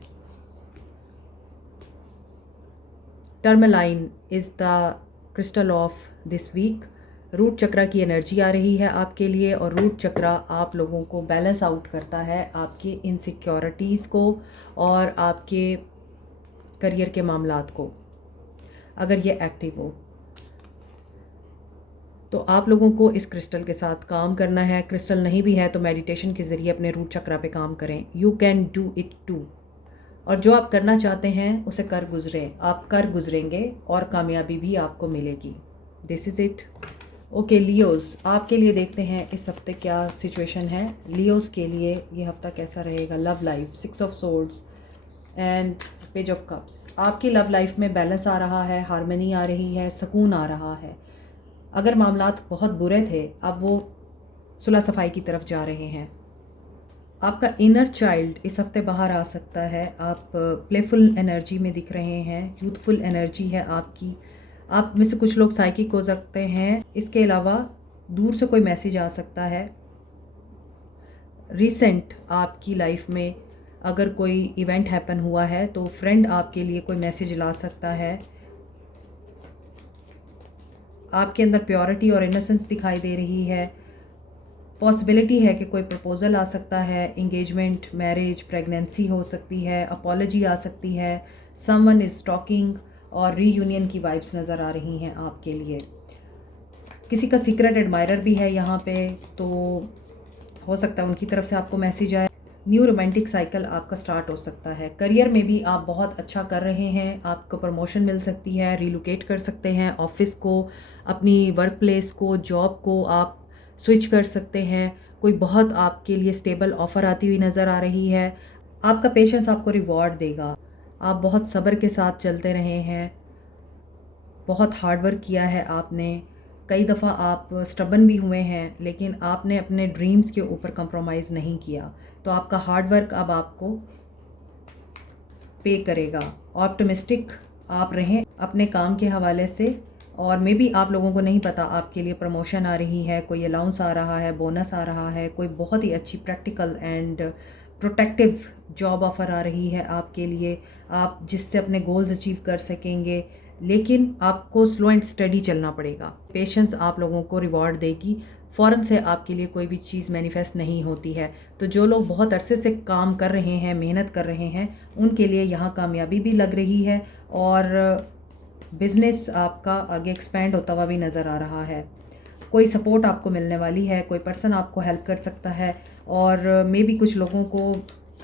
Tourmaline is the crystal of this week. Root chakra की एनर्जी आ रही है आपके लिए और रूट चक्रा आप लोगों को बैलेंस आउट करता है आपकी इनसिक्योरिटीज़ को और आपके करियर के मामलात को। अगर ये एक्टिव हो तो आप लोगों को इस क्रिस्टल के साथ काम करना है। क्रिस्टल नहीं भी है तो मेडिटेशन के ज़रिए अपने रूट चक्रा पे काम करें। You can do it too. और जो आप करना चाहते हैं उसे कर गुजरें, आप कर गुजरेंगे और कामयाबी भी आपको मिलेगी। This is it. Okay Leos, आपके लिए देखते हैं इस हफ्ते क्या सिचुएशन है। लियोज़ के लिए ये हफ्ता कैसा रहेगा। Love life, 6 of swords and page of cups. आपकी लव लाइफ में बैलेंस आ रहा है, हार्मनी आ रही है, सुकून आ रहा है। अगर मामलात बहुत बुरे थे अब वो सुलह सफाई की तरफ जा रहे हैं। आपका इनर चाइल्ड इस हफ्ते बाहर आ सकता है। आप प्लेफुल एनर्जी में दिख रहे हैं, यूथफुल एनर्जी है आपकी। आप में से कुछ लोग साइकिक हो सकते हैं। इसके अलावा दूर से कोई मैसेज आ सकता है। रिसेंट आपकी लाइफ में अगर कोई इवेंट हैपन हुआ है तो फ्रेंड आपके लिए कोई मैसेज ला सकता है। आपके अंदर प्योरिटी और इनोसेंस दिखाई दे रही है। पॉसिबिलिटी है कि कोई प्रपोज़ल आ सकता है, इंगेजमेंट, मैरिज, प्रेगनेंसी हो सकती है, अपॉलॉजी आ सकती है, समवन इज़ टॉकिंग और रीयूनियन की वाइब्स नज़र आ रही हैं आपके लिए। किसी का सीक्रेट एडमायरर भी है यहाँ पे, तो हो सकता है उनकी तरफ से आपको मैसेज आए। न्यू रोमांटिक साइकिल आपका स्टार्ट हो सकता है। करियर में भी आप बहुत अच्छा कर रहे हैं, आपको प्रमोशन मिल सकती है, रिलोकेट कर सकते हैं ऑफिस को, अपनी वर्क प्लेस को, जॉब को आप स्विच कर सकते हैं। कोई बहुत आपके लिए स्टेबल ऑफ़र आती हुई नज़र आ रही है। आपका पेशेंस आपको रिवॉर्ड देगा। आप बहुत सब्र के साथ चलते रहे हैं, बहुत हार्ड वर्क किया है आपने। कई दफ़ा आप स्टबन भी हुए हैं लेकिन आपने अपने ड्रीम्स के ऊपर कंप्रोमाइज़ नहीं किया, तो आपका हार्ड वर्क अब आपको पे करेगा। ऑप्टिमिस्टिक आप रहें अपने काम के हवाले से। और मे बी आप लोगों को नहीं पता आपके लिए प्रमोशन आ रही है, कोई अलाउंस आ रहा है, बोनस आ रहा है, कोई बहुत ही अच्छी practical and protective job offer आ रही है आपके लिए, आप जिससे अपने गोल्स अचीव कर सकेंगे। लेकिन आपको स्लो एंड स्टडी चलना पड़ेगा। पेशेंस आप लोगों को रिवॉर्ड देगी। फ़ौरन से आपके लिए कोई भी चीज़ मैनिफेस्ट नहीं होती है। तो जो लोग बहुत अरसे से काम कर रहे हैं, मेहनत कर रहे हैं, उनके लिए यहाँ कामयाबी भी लग रही है और बिज़नेस आपका आगे एक्सपेंड होता हुआ भी नज़र आ रहा है। कोई सपोर्ट आपको मिलने वाली है, कोई पर्सन आपको हेल्प कर सकता है और मे बी कुछ लोगों को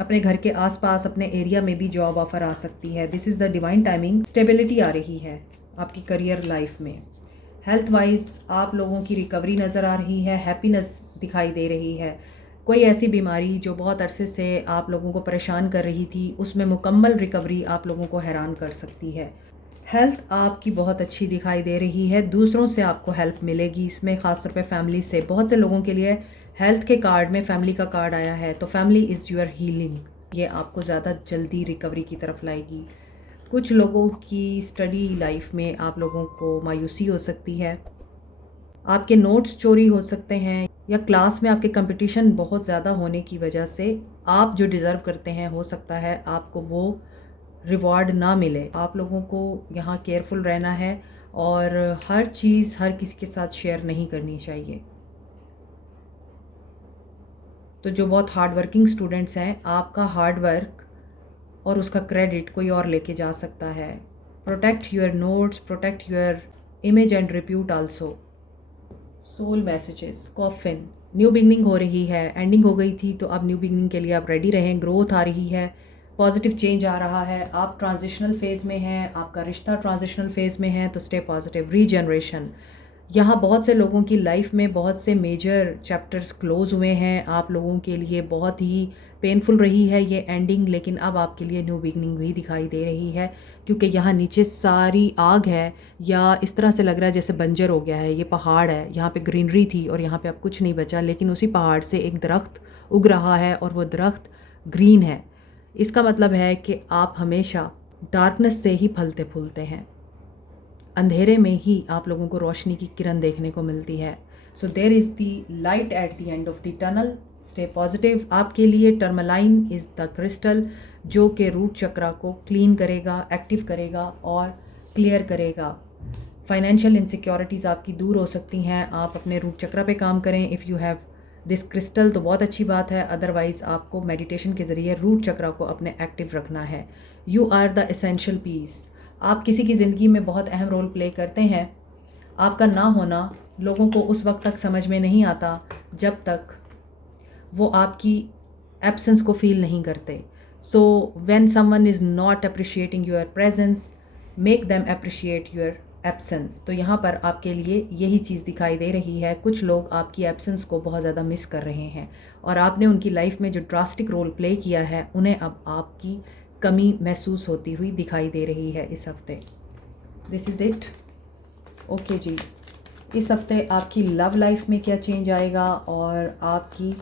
अपने घर के आसपास, अपने एरिया में भी जॉब ऑफ़र आ सकती है। This is the divine timing. Stability आ रही है आपकी करियर लाइफ में। हेल्थ वाइज आप लोगों की रिकवरी नज़र आ रही है, हैप्पीनेस दिखाई दे रही है। कोई ऐसी बीमारी जो बहुत अरसे से आप लोगों को परेशान कर रही थी, उसमें मुकम्मल रिकवरी आप लोगों को हैरान कर सकती है। हेल्थ आपकी बहुत अच्छी दिखाई दे रही है। दूसरों से आपको हेल्प मिलेगी इसमें, ख़ासतौर पे फैमिली से। बहुत से लोगों के लिए हेल्थ के कार्ड में फैमिली का कार्ड आया है, तो फैमिली इज़ योर हीलिंग। ये आपको ज़्यादा जल्दी रिकवरी की तरफ लाएगी। कुछ लोगों की स्टडी लाइफ में आप लोगों को मायूसी हो सकती है, आपके नोट्स चोरी हो सकते हैं, या क्लास में आपके कंपटीशन बहुत ज़्यादा होने की वजह से आप जो डिज़र्व करते हैं हो सकता है आपको वो रिवॉर्ड ना मिले। आप लोगों को यहाँ केयरफुल रहना है और हर चीज़ हर किसी के साथ शेयर नहीं करनी चाहिए। तो जो बहुत हार्ड वर्किंग स्टूडेंट्स हैं, आपका हार्ड वर्क और उसका क्रेडिट कोई और लेके जा सकता है। Protect your notes, protect your image and repute also. Soul messages, coffin, new beginning हो रही है, एंडिंग हो गई थी तो अब न्यू बिगनिंग के लिए आप रेडी रहें। ग्रोथ आ रही है, पॉजिटिव चेंज आ रहा है, आप ट्रांजिशनल फेज़ में हैं, आपका रिश्ता ट्रांजिशनल फेज़ में है, तो स्टे पॉजिटिव। रीजनरेशन, यहाँ बहुत से लोगों की लाइफ में बहुत से मेजर चैप्टर्स क्लोज हुए हैं। आप लोगों के लिए बहुत ही पेनफुल रही है ये एंडिंग, लेकिन अब आपके लिए न्यू बिगनिंग भी दिखाई दे रही है, क्योंकि यहाँ नीचे सारी आग है, या इस तरह से लग रहा है जैसे बंजर हो गया है। ये पहाड़ है, यहाँ पे ग्रीनरी थी और यहाँ पे अब कुछ नहीं बचा, लेकिन उसी पहाड़ से एक दरख्त उग रहा है और वो दरख्त ग्रीन है। इसका मतलब है कि आप हमेशा डार्कनेस से ही फलते फूलते हैं, अंधेरे में ही आप लोगों को रोशनी की किरण देखने को मिलती है। So there is the light at the end of the tunnel. Stay positive. आपके लिए टर्मलाइन इज़ द क्रिस्टल, जो कि रूट चक्रा को क्लीन करेगा, एक्टिव करेगा और क्लियर करेगा। फाइनेंशियल इनसिक्योरिटीज़ आपकी दूर हो सकती हैं। आप अपने रूट चक्रा पे काम करें। If you have this crystal तो बहुत अच्छी बात है, अदरवाइज़ आपको मेडिटेशन के ज़रिए रूट चक्रा को अपने एक्टिव रखना है। You are the essential piece. आप किसी की ज़िंदगी में बहुत अहम रोल प्ले करते हैं। आपका ना होना लोगों को उस वक्त तक समझ में नहीं आता जब तक वो आपकी एब्सेंस को फील नहीं करते। So when someone is not appreciating your presence, make them appreciate your absence. तो यहाँ पर आपके लिए यही चीज़ दिखाई दे रही है। कुछ लोग आपकी एब्सेंस को बहुत ज़्यादा मिस कर रहे हैं और आपने उनकी लाइफ में जो ड्रास्टिक रोल प्ले किया है, उन्हें अब आपकी कमी महसूस होती हुई दिखाई दे रही है इस हफ्ते। This is it. ओके जी, इस हफ्ते आपकी लव लाइफ में क्या चेंज आएगा और आपकी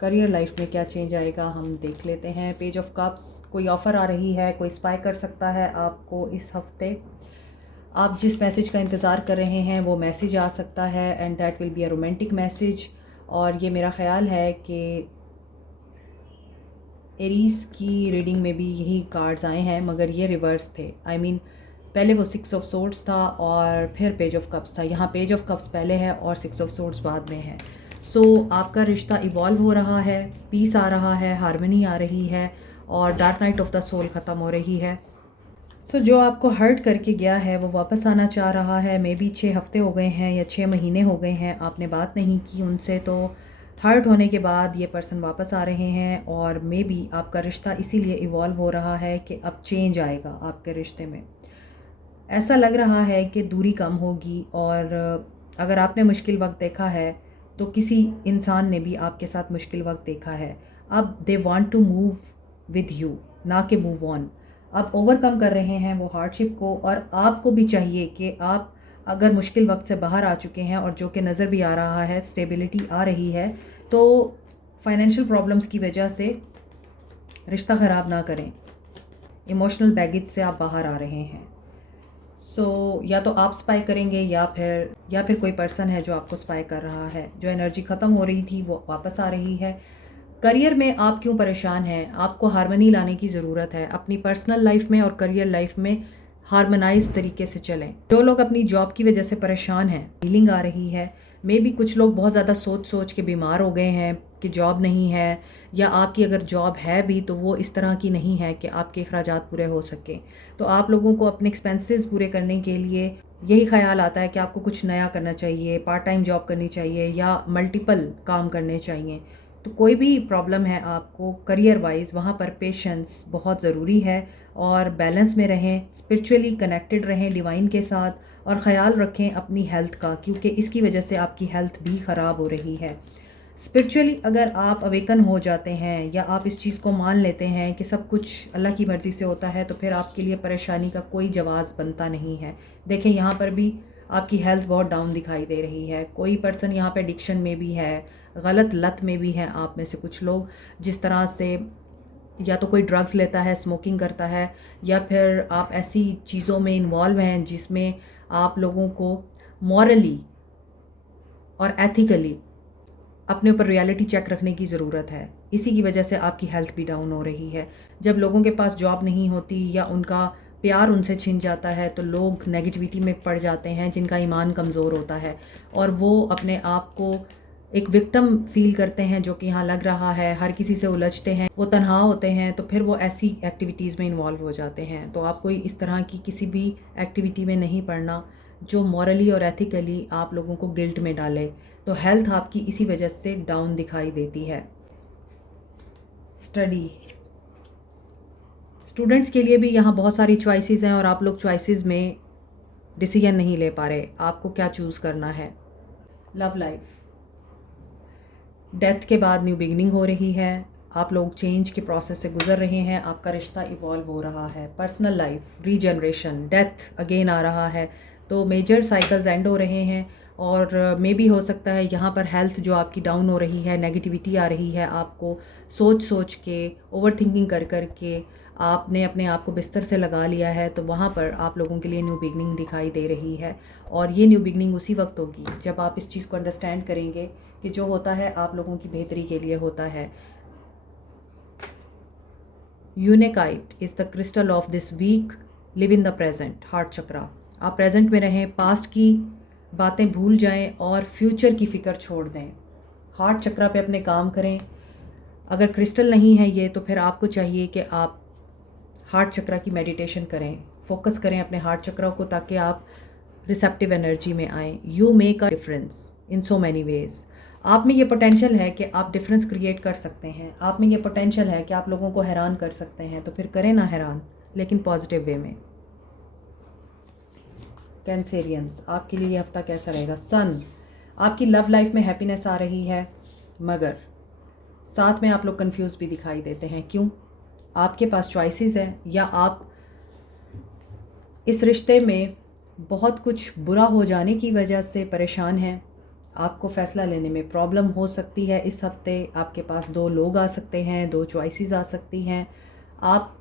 करियर लाइफ में क्या चेंज आएगा, हम देख लेते हैं। पेज ऑफ कप्स, कोई ऑफ़र आ रही है, कोई स्पाई कर सकता है आपको इस हफ्ते। आप जिस मैसेज का इंतज़ार कर रहे हैं वो मैसेज आ सकता है, and that will be a romantic message. और ये मेरा ख़्याल है कि एरीज़ की रीडिंग में भी यही कार्ड्स आए हैं, मगर ये रिवर्स थे। आई मीन पहले वो 6 ऑफ सोर्ड्स था और फिर पेज ऑफ कप्स था। यहाँ पेज ऑफ कप्स पहले है और 6 ऑफ सोर्ड्स बाद में है। सो आपका रिश्ता इवॉल्व हो रहा है, पीस आ रहा है, हारमनी आ रही है और dark night of the soul ख़त्म हो रही है। सो जो आपको हर्ट करके गया है वो वापस आना चाह रहा है। मे बी 6 हफ्ते हो गए हैं या 6 महीने हो गए हैं, आपने बात नहीं की उनसे, तो हर्ट होने के बाद ये पर्सन वापस आ रहे हैं। और मे बी आपका रिश्ता इसीलिए इवॉल्व हो रहा है कि अब चेंज आएगा आपके रिश्ते में। ऐसा लग रहा है कि दूरी कम होगी, और अगर आपने मुश्किल वक्त देखा है तो किसी इंसान ने भी आपके साथ मुश्किल वक्त देखा है। अब they want to move with you, ना कि मूव ऑन। आप ओवरकम कर रहे हैं वो हार्डशिप को, और आपको भी चाहिए कि आप अगर मुश्किल वक्त से बाहर आ चुके हैं, और जो कि नज़र भी आ रहा है, स्टेबिलिटी आ रही है, तो फाइनेंशियल प्रॉब्लम्स की वजह से रिश्ता ख़राब ना करें। इमोशनल बैगेज से आप बाहर आ रहे हैं। सो या तो आप स्पाई करेंगे या फिर कोई पर्सन है जो आपको स्पाई कर रहा है। जो एनर्जी ख़त्म हो रही थी वो वापस आ रही है। करियर में आप क्यों परेशान हैं? आपको हार्मनी लाने की ज़रूरत है। अपनी पर्सनल लाइफ में और करियर लाइफ में हार्मोनाइज तरीके से चलें। जो लोग अपनी जॉब की वजह से परेशान हैं, हीलिंग आ रही है। मे बी कुछ लोग बहुत ज़्यादा सोच के बीमार हो गए हैं कि जॉब नहीं है, या आपकी अगर जॉब है भी तो वो इस तरह की नहीं है कि आपके अखराजात पूरे हो सकें। तो आप लोगों को अपने एक्सपेंसेस पूरे करने के लिए यही ख्याल आता है कि आपको कुछ नया करना चाहिए, पार्ट टाइम जॉब करनी चाहिए या मल्टीपल काम करने चाहिए। तो कोई भी प्रॉब्लम है आपको करियर वाइज, वहाँ पर पेशेंस बहुत ज़रूरी है, और बैलेंस में रहें, स्पिरिचुअली कनेक्टेड रहें डिवाइन के साथ, और ख़याल रखें अपनी हेल्थ का, क्योंकि इसकी वजह से आपकी हेल्थ भी ख़राब हो रही है। स्पिरिचुअली अगर आप अवेकन हो जाते हैं या आप इस चीज़ को मान लेते हैं कि सब कुछ अल्लाह की मर्ज़ी से होता है, तो फिर आपके लिए परेशानी का कोई जवाज़ बनता नहीं है। देखें यहाँ पर भी आपकी हेल्थ बहुत डाउन दिखाई दे रही है। कोई पर्सन यहाँ पे एडिक्शन में भी है, गलत लत में भी हैं आप में से कुछ लोग, जिस तरह से या तो कोई ड्रग्स लेता है, स्मोकिंग करता है, या फिर आप ऐसी चीज़ों में इन्वॉल्व हैं जिसमें आप लोगों को मॉरली और एथिकली अपने ऊपर रियलिटी चेक रखने की ज़रूरत है। इसी की वजह से आपकी हेल्थ भी डाउन हो रही है। जब लोगों के पास जॉब नहीं होती या उनका प्यार उनसे छिन जाता है तो लोग नेगेटिविटी में पड़ जाते हैं, जिनका ईमान कमज़ोर होता है, और वो अपने आप को एक विक्टिम फील करते हैं, जो कि यहाँ लग रहा है, हर किसी से उलझते हैं, वो तन्हा होते हैं, तो फिर वो ऐसी एक्टिविटीज़ में इन्वॉल्व हो जाते हैं। तो आप कोई इस तरह की किसी भी एक्टिविटी में नहीं पड़ना जो मॉरली और एथिकली आप लोगों को गिल्ट में डाले। तो हेल्थ आपकी इसी वजह से डाउन दिखाई देती है। स्टडी, स्टूडेंट्स के लिए भी यहाँ बहुत सारी चॉइसेस हैं और आप लोग चॉइसेस में डिसीजन नहीं ले पा रहे, आपको क्या चूज़ करना है। लव लाइफ, डेथ के बाद न्यू बिगनिंग हो रही है, आप लोग चेंज के प्रोसेस से गुजर रहे हैं, आपका रिश्ता इवॉल्व हो रहा है। Personal life, regeneration, death again आ रहा है, तो मेजर साइकिल्स एंड हो रहे हैं। और मे भी हो सकता है यहाँ पर हेल्थ जो आपकी डाउन हो रही है, नेगेटिविटी आ रही है, आपको सोच सोच के, ओवर थिंकिंग कर कर के आपने अपने आप को बिस्तर से लगा लिया है, तो वहाँ पर आप लोगों के लिए न्यू बिगनिंग दिखाई दे रही है। और ये न्यू बिगनिंग उसी वक्त होगी जब आप इस चीज़ को अंडरस्टैंड करेंगे कि जो होता है आप लोगों की बेहतरी के लिए होता है। Unakite is the crystal of this week, live in the present, heart chakra. आप प्रेजेंट में रहें, पास्ट की बातें भूल जाएं और फ्यूचर की फ़िक्र छोड़ दें। हार्ट चक्रा पे अपने काम करें। अगर क्रिस्टल नहीं है ये, तो फिर आपको चाहिए कि आप हार्ट चक्रा की मेडिटेशन करें, फोकस करें अपने हार्ट चक्रा को, ताकि आप रिसेप्टिव एनर्जी में आएँ। You make a difference in so many ways. आप में ये पोटेंशियल है कि आप डिफरेंस क्रिएट कर सकते हैं, आप में ये पोटेंशियल है कि आप लोगों को हैरान कर सकते हैं, तो फिर करें ना हैरान, लेकिन पॉजिटिव वे में। कैंसेरियंस, आपके लिए ये हफ्ता कैसा रहेगा? सन, आपकी लव लाइफ में हैप्पीनेस आ रही है, मगर साथ में आप लोग कंफ्यूज भी दिखाई देते हैं। क्यों? आपके पास चॉइसेस हैं, या आप इस रिश्ते में बहुत कुछ बुरा हो जाने की वजह से परेशान हैं। आपको फ़ैसला लेने में प्रॉब्लम हो सकती है। इस हफ्ते आपके पास 2 लोग आ सकते हैं, 2 चॉइसेस आ सकती हैं। आप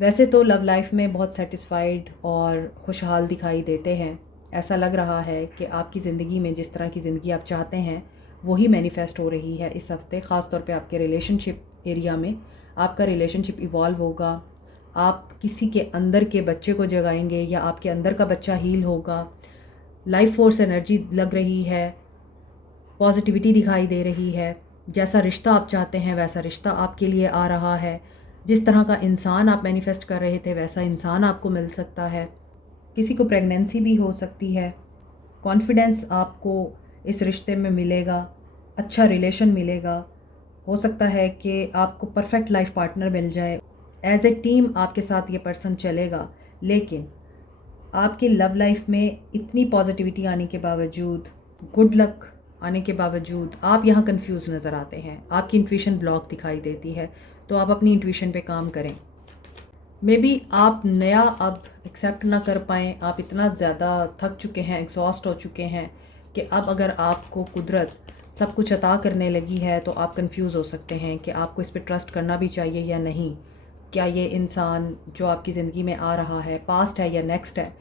वैसे तो लव लाइफ में बहुत सेटिस्फाइड और खुशहाल दिखाई देते हैं। ऐसा लग रहा है कि आपकी ज़िंदगी में जिस तरह की ज़िंदगी आप चाहते हैं वही मैनिफेस्ट हो रही है इस हफ्ते। ख़ास तौर पे आपके रिलेशनशिप एरिया में आपका रिलेशनशिप इवॉल्व होगा। आप किसी के अंदर के बच्चे को जगाएंगे, या आपके अंदर का बच्चा हील होगा। लाइफ फोर्स एनर्जी लग रही है, पॉजिटिविटी दिखाई दे रही है। जैसा रिश्ता आप चाहते हैं वैसा रिश्ता आपके लिए आ रहा है। जिस तरह का इंसान आप मैनिफेस्ट कर रहे थे वैसा इंसान आपको मिल सकता है। किसी को प्रेगनेंसी भी हो सकती है। कॉन्फिडेंस आपको इस रिश्ते में मिलेगा, अच्छा रिलेशन मिलेगा। हो सकता है कि आपको परफेक्ट लाइफ पार्टनर मिल जाए। एज ए टीम आपके साथ ये पर्सन चलेगा, लेकिन आपकी लव लाइफ में इतनी पॉजिटिविटी आने के बावजूद, गुड लक आने के बावजूद आप यहाँ कंफ्यूज नज़र आते हैं। आपकी इंट्यूशन ब्लॉक दिखाई देती है, तो आप अपनी इंट्यूशन पे काम करें। मे बी आप नया अब एक्सेप्ट ना कर पाएँ। आप इतना ज़्यादा थक चुके हैं, एग्जॉस्ट हो चुके हैं कि अब अगर आपको कुदरत सब कुछ अता करने लगी है तो आप कंफ्यूज हो सकते हैं कि आपको इस पे ट्रस्ट करना भी चाहिए या नहीं। क्या ये इंसान जो आपकी ज़िंदगी में आ रहा है पास्ट है या नेक्स्ट है,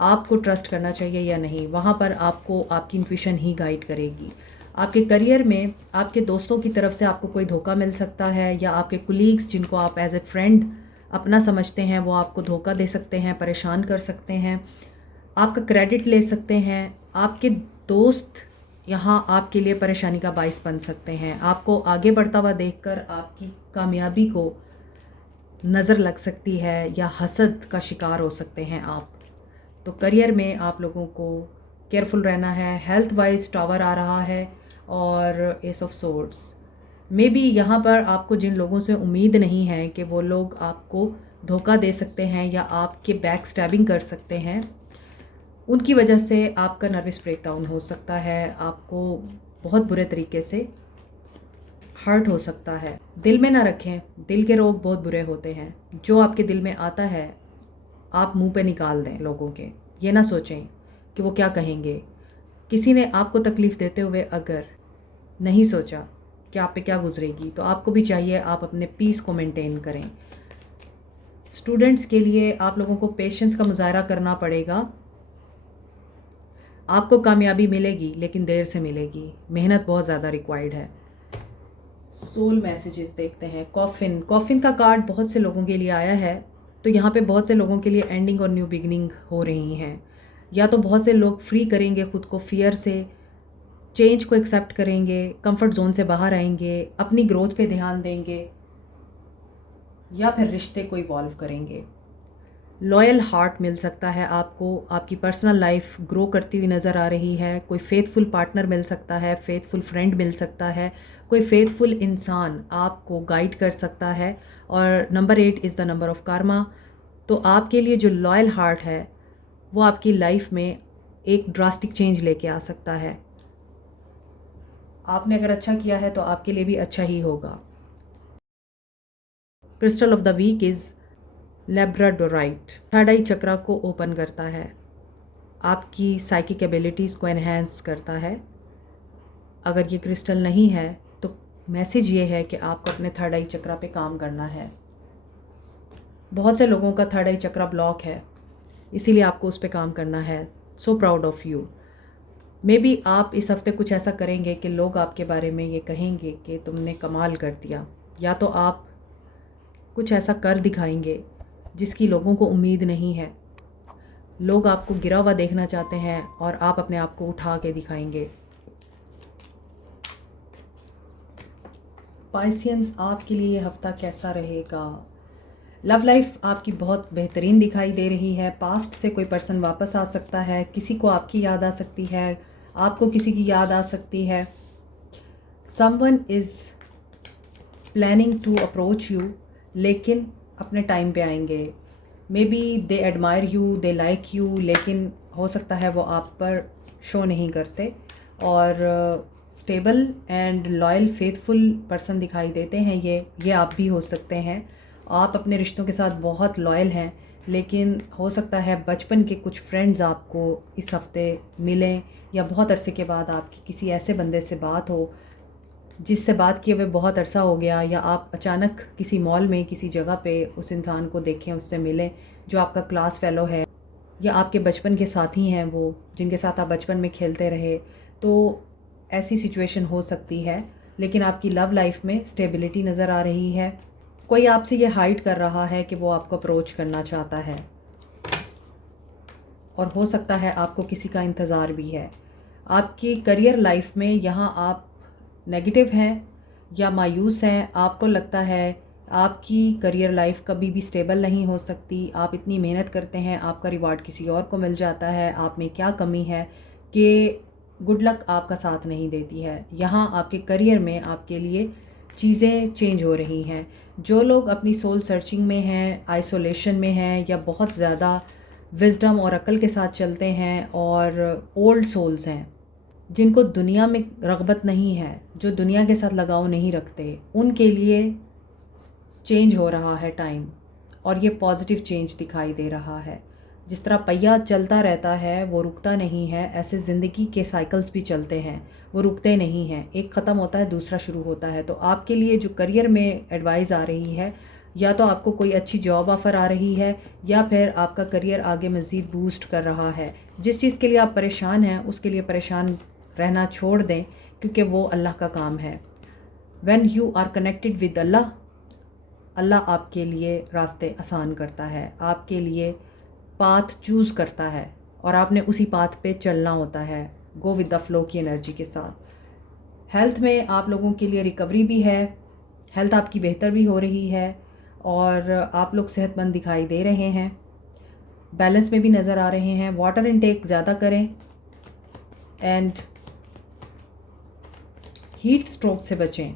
आपको ट्रस्ट करना चाहिए या नहीं। वहाँ पर आपको आपकी इंट्यूशन ही गाइड करेगी। आपके करियर में आपके दोस्तों की तरफ से आपको कोई धोखा मिल सकता है, या आपके कुलीग्स जिनको आप एज ए फ्रेंड अपना समझते हैं वो आपको धोखा दे सकते हैं, परेशान कर सकते हैं, आपका क्रेडिट ले सकते हैं। आपके दोस्त यहाँ आपके लिए परेशानी का बाइस बन सकते हैं। आपको आगे बढ़ता हुआ देखकर आपकी कामयाबी को नज़र लग सकती है, या हसद का शिकार हो सकते हैं आप। तो करियर में आप लोगों को केयरफुल रहना है। हेल्थ वाइज टावर आ रहा है और S of swords. May be यहाँ पर आपको जिन लोगों से उम्मीद नहीं है कि वो लोग आपको धोखा दे सकते हैं या आपके बैक स्टैबिंग कर सकते हैं, उनकी वजह से आपका नर्वस ब्रेकडाउन हो सकता है। आपको बहुत बुरे तरीके से हर्ट हो सकता है। दिल में ना रखें, दिल के रोग बहुत बुरे होते हैं। जो आपके दिल में आता है आप मुंह पे निकाल दें लोगों के। ये ना सोचें कि वो क्या कहेंगे। किसी ने आपको तकलीफ़ देते हुए अगर नहीं सोचा कि आप पे क्या गुजरेगी, तो आपको भी चाहिए आप अपने पीस को मेंटेन करें। स्टूडेंट्स के लिए आप लोगों को पेशेंस का मुजाहरा करना पड़ेगा। आपको कामयाबी मिलेगी लेकिन देर से मिलेगी, मेहनत बहुत ज़्यादा रिक्वायर्ड है। सोल मैसेजेस देखते हैं। कॉफिन का कार्ड बहुत से लोगों के लिए आया है, तो यहाँ पे बहुत से लोगों के लिए एंडिंग और न्यू बिगनिंग हो रही हैं। या तो बहुत से लोग फ्री करेंगे ख़ुद को फियर से, चेंज को एक्सेप्ट करेंगे, कंफर्ट जोन से बाहर आएंगे, अपनी ग्रोथ पे ध्यान देंगे, या फिर रिश्ते को इवॉल्व करेंगे। लॉयल हार्ट मिल सकता है आपको, आपकी पर्सनल लाइफ ग्रो करती हुई नज़र आ रही है। कोई फेथफुल पार्टनर मिल सकता है, फेथफुल फ्रेंड मिल सकता है, कोई फेथफुल इंसान आपको गाइड कर सकता है। और number 8 is the number of karma। तो आपके लिए जो लॉयल हार्ट है वो आपकी लाइफ में एक ड्रास्टिक चेंज लेके आ सकता है। आपने अगर अच्छा किया है तो आपके लिए भी अच्छा ही होगा। Crystal of the week is labradorite. Third eye chakra को ओपन करता है, आपकी साइकिक एबिलिटीज़ को एनहेंस करता है। अगर ये क्रिस्टल नहीं है तो मैसेज ये है कि आपको अपने थर्ड आई चक्रा पे काम करना है। बहुत से लोगों का थर्ड आई चक्रा ब्लॉक है, इसीलिए आपको उस पर काम करना है। So proud of you. May be आप इस हफ्ते कुछ ऐसा करेंगे कि लोग आपके बारे में ये कहेंगे कि तुमने कमाल कर दिया, या तो आप कुछ ऐसा कर दिखाएंगे जिसकी लोगों को उम्मीद नहीं है। लोग आपको गिरा हुआ देखना चाहते हैं और आप अपने आप को उठा के दिखाएंगे। पाइसियंस, आपके लिए ये हफ्ता कैसा रहेगा? लव लाइफ आपकी बहुत बेहतरीन दिखाई दे रही है। पास्ट से कोई पर्सन वापस आ सकता है, किसी को आपकी याद आ सकती है, आपको किसी की याद आ सकती है। Someone is planning to approach you, लेकिन अपने टाइम पे आएंगे। Maybe they admire you, they like you, लेकिन हो सकता है वो आप पर शो नहीं करते। और stable and loyal faithful person दिखाई देते हैं। ये आप भी हो सकते हैं। आप अपने रिश्तों के साथ बहुत लॉयल हैं, लेकिन हो सकता है बचपन के कुछ फ्रेंड्स आपको इस हफ्ते मिलें, या बहुत अरसे के बाद आपकी किसी ऐसे बंदे से बात हो जिससे बात किए हुए बहुत अरसा हो गया, या आप अचानक किसी मॉल में किसी जगह पे उस इंसान को देखें, उससे मिलें जो आपका क्लास फेलो है, या आपके बचपन के साथी हैं वो जिनके साथ आप बचपन में खेलते रहे। तो ऐसी सिचुएशन हो सकती है, लेकिन आपकी लव लाइफ में स्टेबिलिटी नज़र आ रही है। कोई आपसे ये हाइड कर रहा है कि वो आपको अप्रोच करना चाहता है, और हो सकता है आपको किसी का इंतज़ार भी है। आपकी करियर लाइफ में यहाँ आप नेगेटिव हैं या मायूस हैं। आपको लगता है आपकी करियर लाइफ कभी भी स्टेबल नहीं हो सकती। आप इतनी मेहनत करते हैं, आपका रिवार्ड किसी और को मिल जाता है। आप में क्या कमी है कि गुड लक आपका साथ नहीं देती है। यहाँ आपके करियर में आपके लिए चीज़ें चेंज हो रही हैं। जो लोग अपनी सोल सर्चिंग में हैं, आइसोलेशन में हैं, या बहुत ज़्यादा विजडम और अक्ल के साथ चलते हैं, और ओल्ड सोल्स हैं जिनको दुनिया में रग़बत नहीं है, जो दुनिया के साथ लगाव नहीं रखते, उनके लिए चेंज हो रहा है टाइम, और ये पॉजिटिव चेंज दिखाई दे रहा है। जिस तरह पहिया चलता रहता है वो रुकता नहीं है, ऐसे ज़िंदगी के साइकिल्स भी चलते हैं, वो रुकते नहीं हैं। एक ख़त्म होता है, दूसरा शुरू होता है। तो आपके लिए जो करियर में एडवाइस आ रही है, या तो आपको कोई अच्छी जॉब ऑफ़र आ रही है, या फिर आपका करियर आगे मज़ीद बूस्ट कर रहा है। जिस चीज़ के लिए आप परेशान हैं उसके लिए परेशान रहना छोड़ दें, क्योंकि वो अल्लाह का काम है। When you are connected with Allah, Allah आपके लिए रास्ते आसान करता है, आपके लिए पाथ चूज़ करता है, और आपने उसी पाथ पे चलना होता है, गो विद द फ्लो की एनर्जी के साथ। हेल्थ में आप लोगों के लिए रिकवरी भी है, हेल्थ आपकी बेहतर भी हो रही है, और आप लोग सेहतमंद दिखाई दे रहे हैं, बैलेंस में भी नज़र आ रहे हैं। वाटर इनटेक ज़्यादा करें, एंड हीट स्ट्रोक से बचें।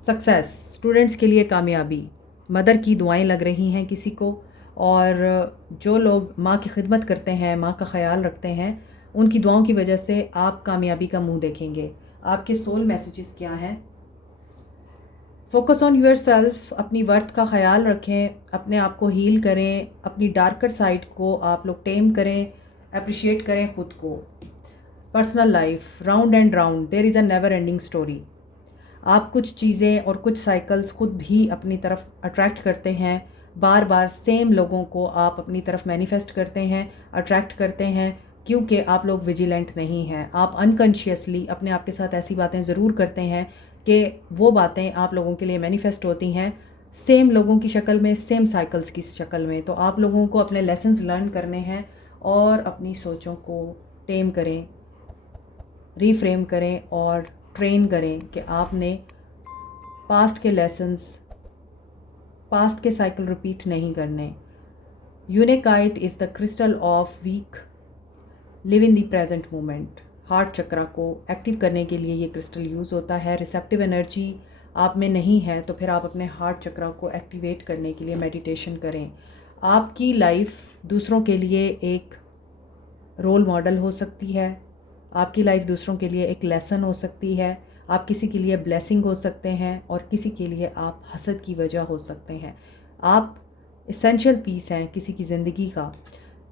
सक्सेस, स्टूडेंट्स के लिए कामयाबी, मदर की दुआएं लग रही हैं किसी को, और जो लोग माँ की खिदमत करते हैं, माँ का ख्याल रखते हैं, उनकी दुआओं की वजह से आप कामयाबी का मुंह देखेंगे। आपके सोल मैसेजेस क्या हैं? फोकस ऑन योर सेल्फ, अपनी वर्थ का ख्याल रखें, अपने आप को हील करें, अपनी डार्कर साइड को आप लोग टेम करें, अप्रिशिएट करें ख़ुद को। Personal life, round and round, there is a never ending story. आप कुछ चीज़ें और कुछ साइकिल्स खुद भी अपनी तरफ अट्रैक्ट करते हैं। बार बार सेम लोगों को आप अपनी तरफ मैनिफेस्ट करते हैं, अट्रैक्ट करते हैं, क्योंकि आप लोग विजिलेंट नहीं हैं। आप अनकॉन्शियसली अपने आप के साथ ऐसी बातें ज़रूर करते हैं कि वो बातें आप लोगों के लिए मैनिफेस्ट होती हैं सेम लोगों की शक्ल में, सेम साइकिल्स की शक्ल में। तो आप लोगों को अपने लेसन्स लर्न करने हैं और अपनी सोचों को टेम करें, रीफ्रेम करें और ट्रेन करें कि आपने पास्ट के लेसन्स, पास्ट के साइकिल रिपीट नहीं करने। Unakite is the crystal of week, live in the present moment. Heart chakra को एक्टिव करने के लिए ये क्रिस्टल यूज़ होता है। रिसेप्टिव एनर्जी आप में नहीं है तो फिर आप अपने हार्ट चक्रा को एक्टिवेट करने के लिए मेडिटेशन करें। आपकी लाइफ दूसरों के लिए एक रोल मॉडल हो सकती है, आपकी लाइफ दूसरों के लिए एक लेसन हो सकती है, आप किसी के लिए ब्लेसिंग हो सकते हैं और किसी के लिए आप हसद की वजह हो सकते हैं। आप एसेंशियल पीस हैं किसी की ज़िंदगी का।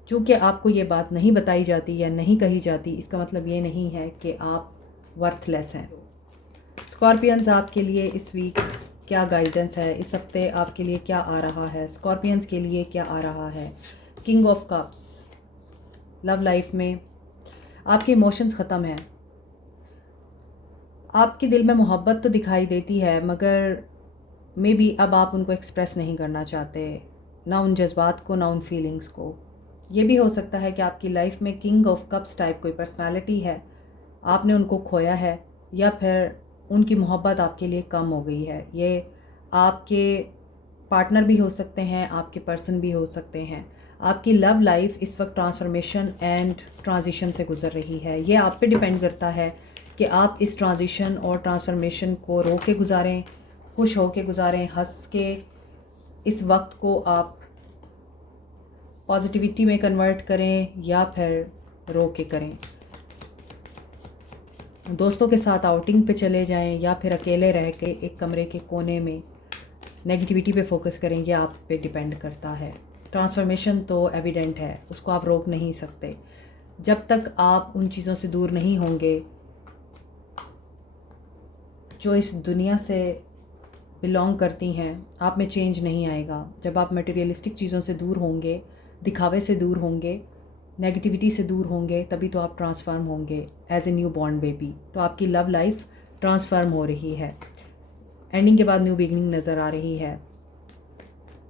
चूँकि आपको ये बात नहीं बताई जाती या नहीं कही जाती, इसका मतलब ये नहीं है कि आप वर्थलेस हैं। स्कॉर्पियंस, आपके लिए इस वीक क्या गाइडेंस है? इस हफ्ते आपके लिए क्या आ रहा है? स्कॉर्पियंस के लिए क्या आ रहा है? King of cups, love life में आपके इमोशंस ख़त्म हैं। आपके दिल में मोहब्बत तो दिखाई देती है, मगर मे बी अब आप उनको एक्सप्रेस नहीं करना चाहते, ना उन जज्बात को, ना उन फीलिंग्स को। ये भी हो सकता है कि आपकी लाइफ में किंग ऑफ कप्स टाइप कोई पर्सनालिटी है, आपने उनको खोया है या फिर उनकी मोहब्बत आपके लिए कम हो गई है। ये आपके पार्टनर भी हो सकते हैं, आपके पर्सन भी हो सकते हैं। आपकी लव लाइफ इस वक्त ट्रांसफॉर्मेशन एंड ट्रांजिशन से गुजर रही है। ये आप पे डिपेंड करता है कि आप इस ट्रांजिशन और ट्रांसफॉर्मेशन को रो के गुजारें, खुश हो के गुजारें, हंस के इस वक्त को आप पॉजिटिविटी में कन्वर्ट करें या फिर रो के करें। दोस्तों के साथ आउटिंग पे चले जाएं या फिर अकेले रह के एक कमरे के कोने में नेगेटिविटी पे फोकस करें, ये आप पे डिपेंड करता है। ट्रांसफॉर्मेशन तो एविडेंट है, उसको आप रोक नहीं सकते। जब तक आप उन चीज़ों से दूर नहीं होंगे जो इस दुनिया से बिलोंग करती हैं, आप में चेंज नहीं आएगा। जब आप मटेरियलिस्टिक चीज़ों से दूर होंगे, दिखावे से दूर होंगे, नेगेटिविटी से दूर होंगे, तभी तो आप ट्रांसफॉर्म होंगे as a new born baby. तो आपकी लव लाइफ ट्रांसफॉर्म हो रही है, एंडिंग के बाद न्यू बिगनिंग नज़र आ रही है।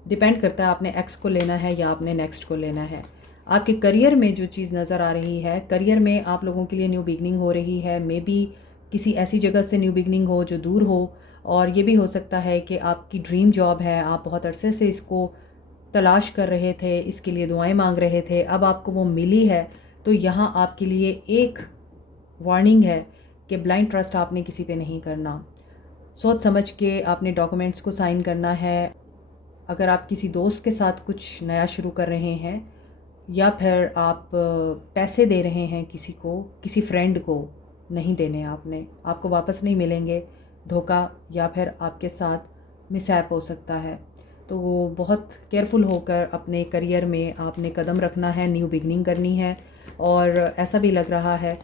डिपेंड करता है आपने एक्स को लेना है या आपने नेक्स्ट को लेना है। आपके करियर में जो चीज़ नज़र आ रही है, करियर में आप लोगों के लिए न्यू बिगनिंग हो रही है। मे बी किसी ऐसी जगह से न्यू बिगनिंग हो जो दूर हो, और ये भी हो सकता है कि आपकी ड्रीम जॉब है, आप बहुत अरसे से इसको तलाश कर रहे थे, इसके लिए दुआएं मांग रहे थे, अब आपको वो मिली है। तो यहाँ आपके लिए एक वार्निंग है कि ब्लाइंड ट्रस्ट आपने किसी पे नहीं करना। सोच समझ के आपने डॉक्यूमेंट्स को साइन करना है। अगर आप किसी दोस्त के साथ कुछ नया शुरू कर रहे हैं या फिर आप पैसे दे रहे हैं किसी को, किसी फ्रेंड को, नहीं देने आपने, आपको वापस नहीं मिलेंगे। धोखा या फिर आपके साथ मिसहैप हो सकता है। तो वो बहुत केयरफुल होकर अपने करियर में आपने कदम रखना है, न्यू बिगनिंग करनी है। और ऐसा भी लग रहा है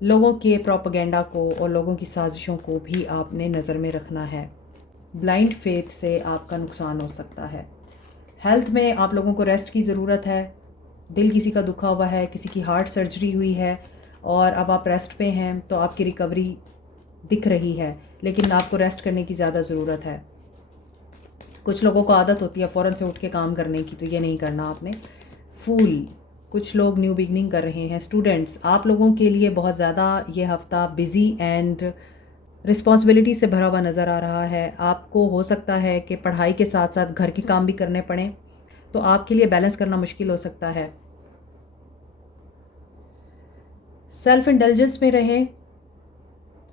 लोगों के प्रोपेगेंडा को और लोगों की साजिशों को भी आपने नज़र में रखना है। ब्लाइंड फेथ से आपका नुकसान हो सकता है। हेल्थ में आप लोगों को रेस्ट की ज़रूरत है। दिल किसी का दुखा हुआ है, किसी की हार्ट सर्जरी हुई है और अब आप रेस्ट पे हैं, तो आपकी रिकवरी दिख रही है, लेकिन आपको रेस्ट करने की ज़्यादा ज़रूरत है। कुछ लोगों को आदत होती है फ़ौरन से उठ के काम करने की, तो ये नहीं करना आपने। फूल, कुछ लोग न्यू बिगनिंग कर रहे हैं। स्टूडेंट्स, आप लोगों के लिए बहुत ज़्यादा ये हफ़्ता बिज़ी एंड रिस्पॉन्सिबिलिटी से भरा हुआ नज़र आ रहा है। आपको हो सकता है कि पढ़ाई के साथ साथ घर के काम भी करने पड़ें, तो आपके लिए बैलेंस करना मुश्किल हो सकता है। सेल्फ इंडल्जेंस में रहें,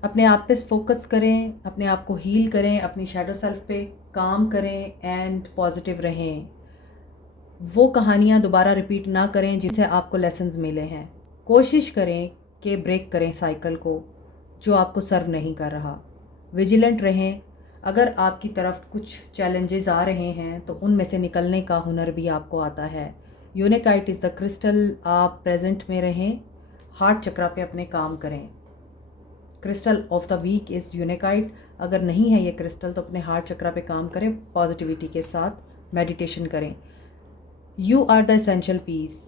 अपने आप पे फोकस करें, अपने आप को हील करें, अपनी शैडो सेल्फ पे काम करें एंड पॉजिटिव रहें। वो कहानियाँ दोबारा रिपीट ना करें जिनसे आपको लेसन्स मिले हैं। कोशिश करें कि ब्रेक करें साइकिल को जो आपको सर्व नहीं कर रहा। विजिलेंट रहें। अगर आपकी तरफ कुछ चैलेंजेस आ रहे हैं तो उनमें से निकलने का हुनर भी आपको आता है। यूनिकाइट इज़ द क्रिस्टल, आप प्रेजेंट में रहें, हार्ट चक्रा पे अपने काम करें। Crystal of the week is unakite. अगर नहीं है ये क्रिस्टल तो अपने हार्ट चक्रा पे काम करें, पॉजिटिविटी के साथ मेडिटेशन करें। You are the essential piece.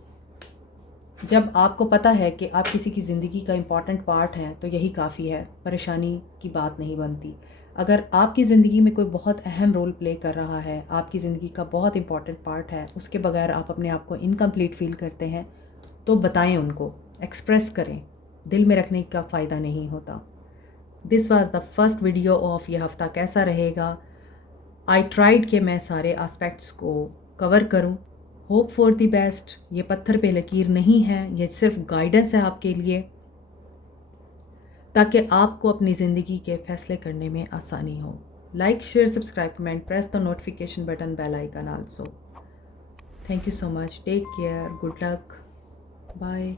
जब आपको पता है कि आप किसी की ज़िंदगी का इम्पॉर्टेंट पार्ट हैं तो यही काफ़ी है, परेशानी की बात नहीं बनती। अगर आपकी ज़िंदगी में कोई बहुत अहम रोल प्ले कर रहा है, आपकी ज़िंदगी का बहुत इंपॉर्टेंट पार्ट है, उसके बगैर आप अपने आप को इनकम्प्लीट फील करते हैं, तो बताएं उनको, एक्सप्रेस करें। दिल में रखने का फ़ायदा नहीं होता। This was the first video of ये हफ़्ता कैसा रहेगा। आई ट्राइड कि मैं सारे एस्पेक्ट्स को कवर करूं। Hope for the best. ये पत्थर पे लकीर नहीं है, ये सिर्फ गाइडेंस है आपके लिए, ताकि आपको अपनी ज़िंदगी के फ़ैसले करने में आसानी हो। Like, share, subscribe, comment, press the notification button, bell icon also. Thank you so much. Take care, good luck, bye.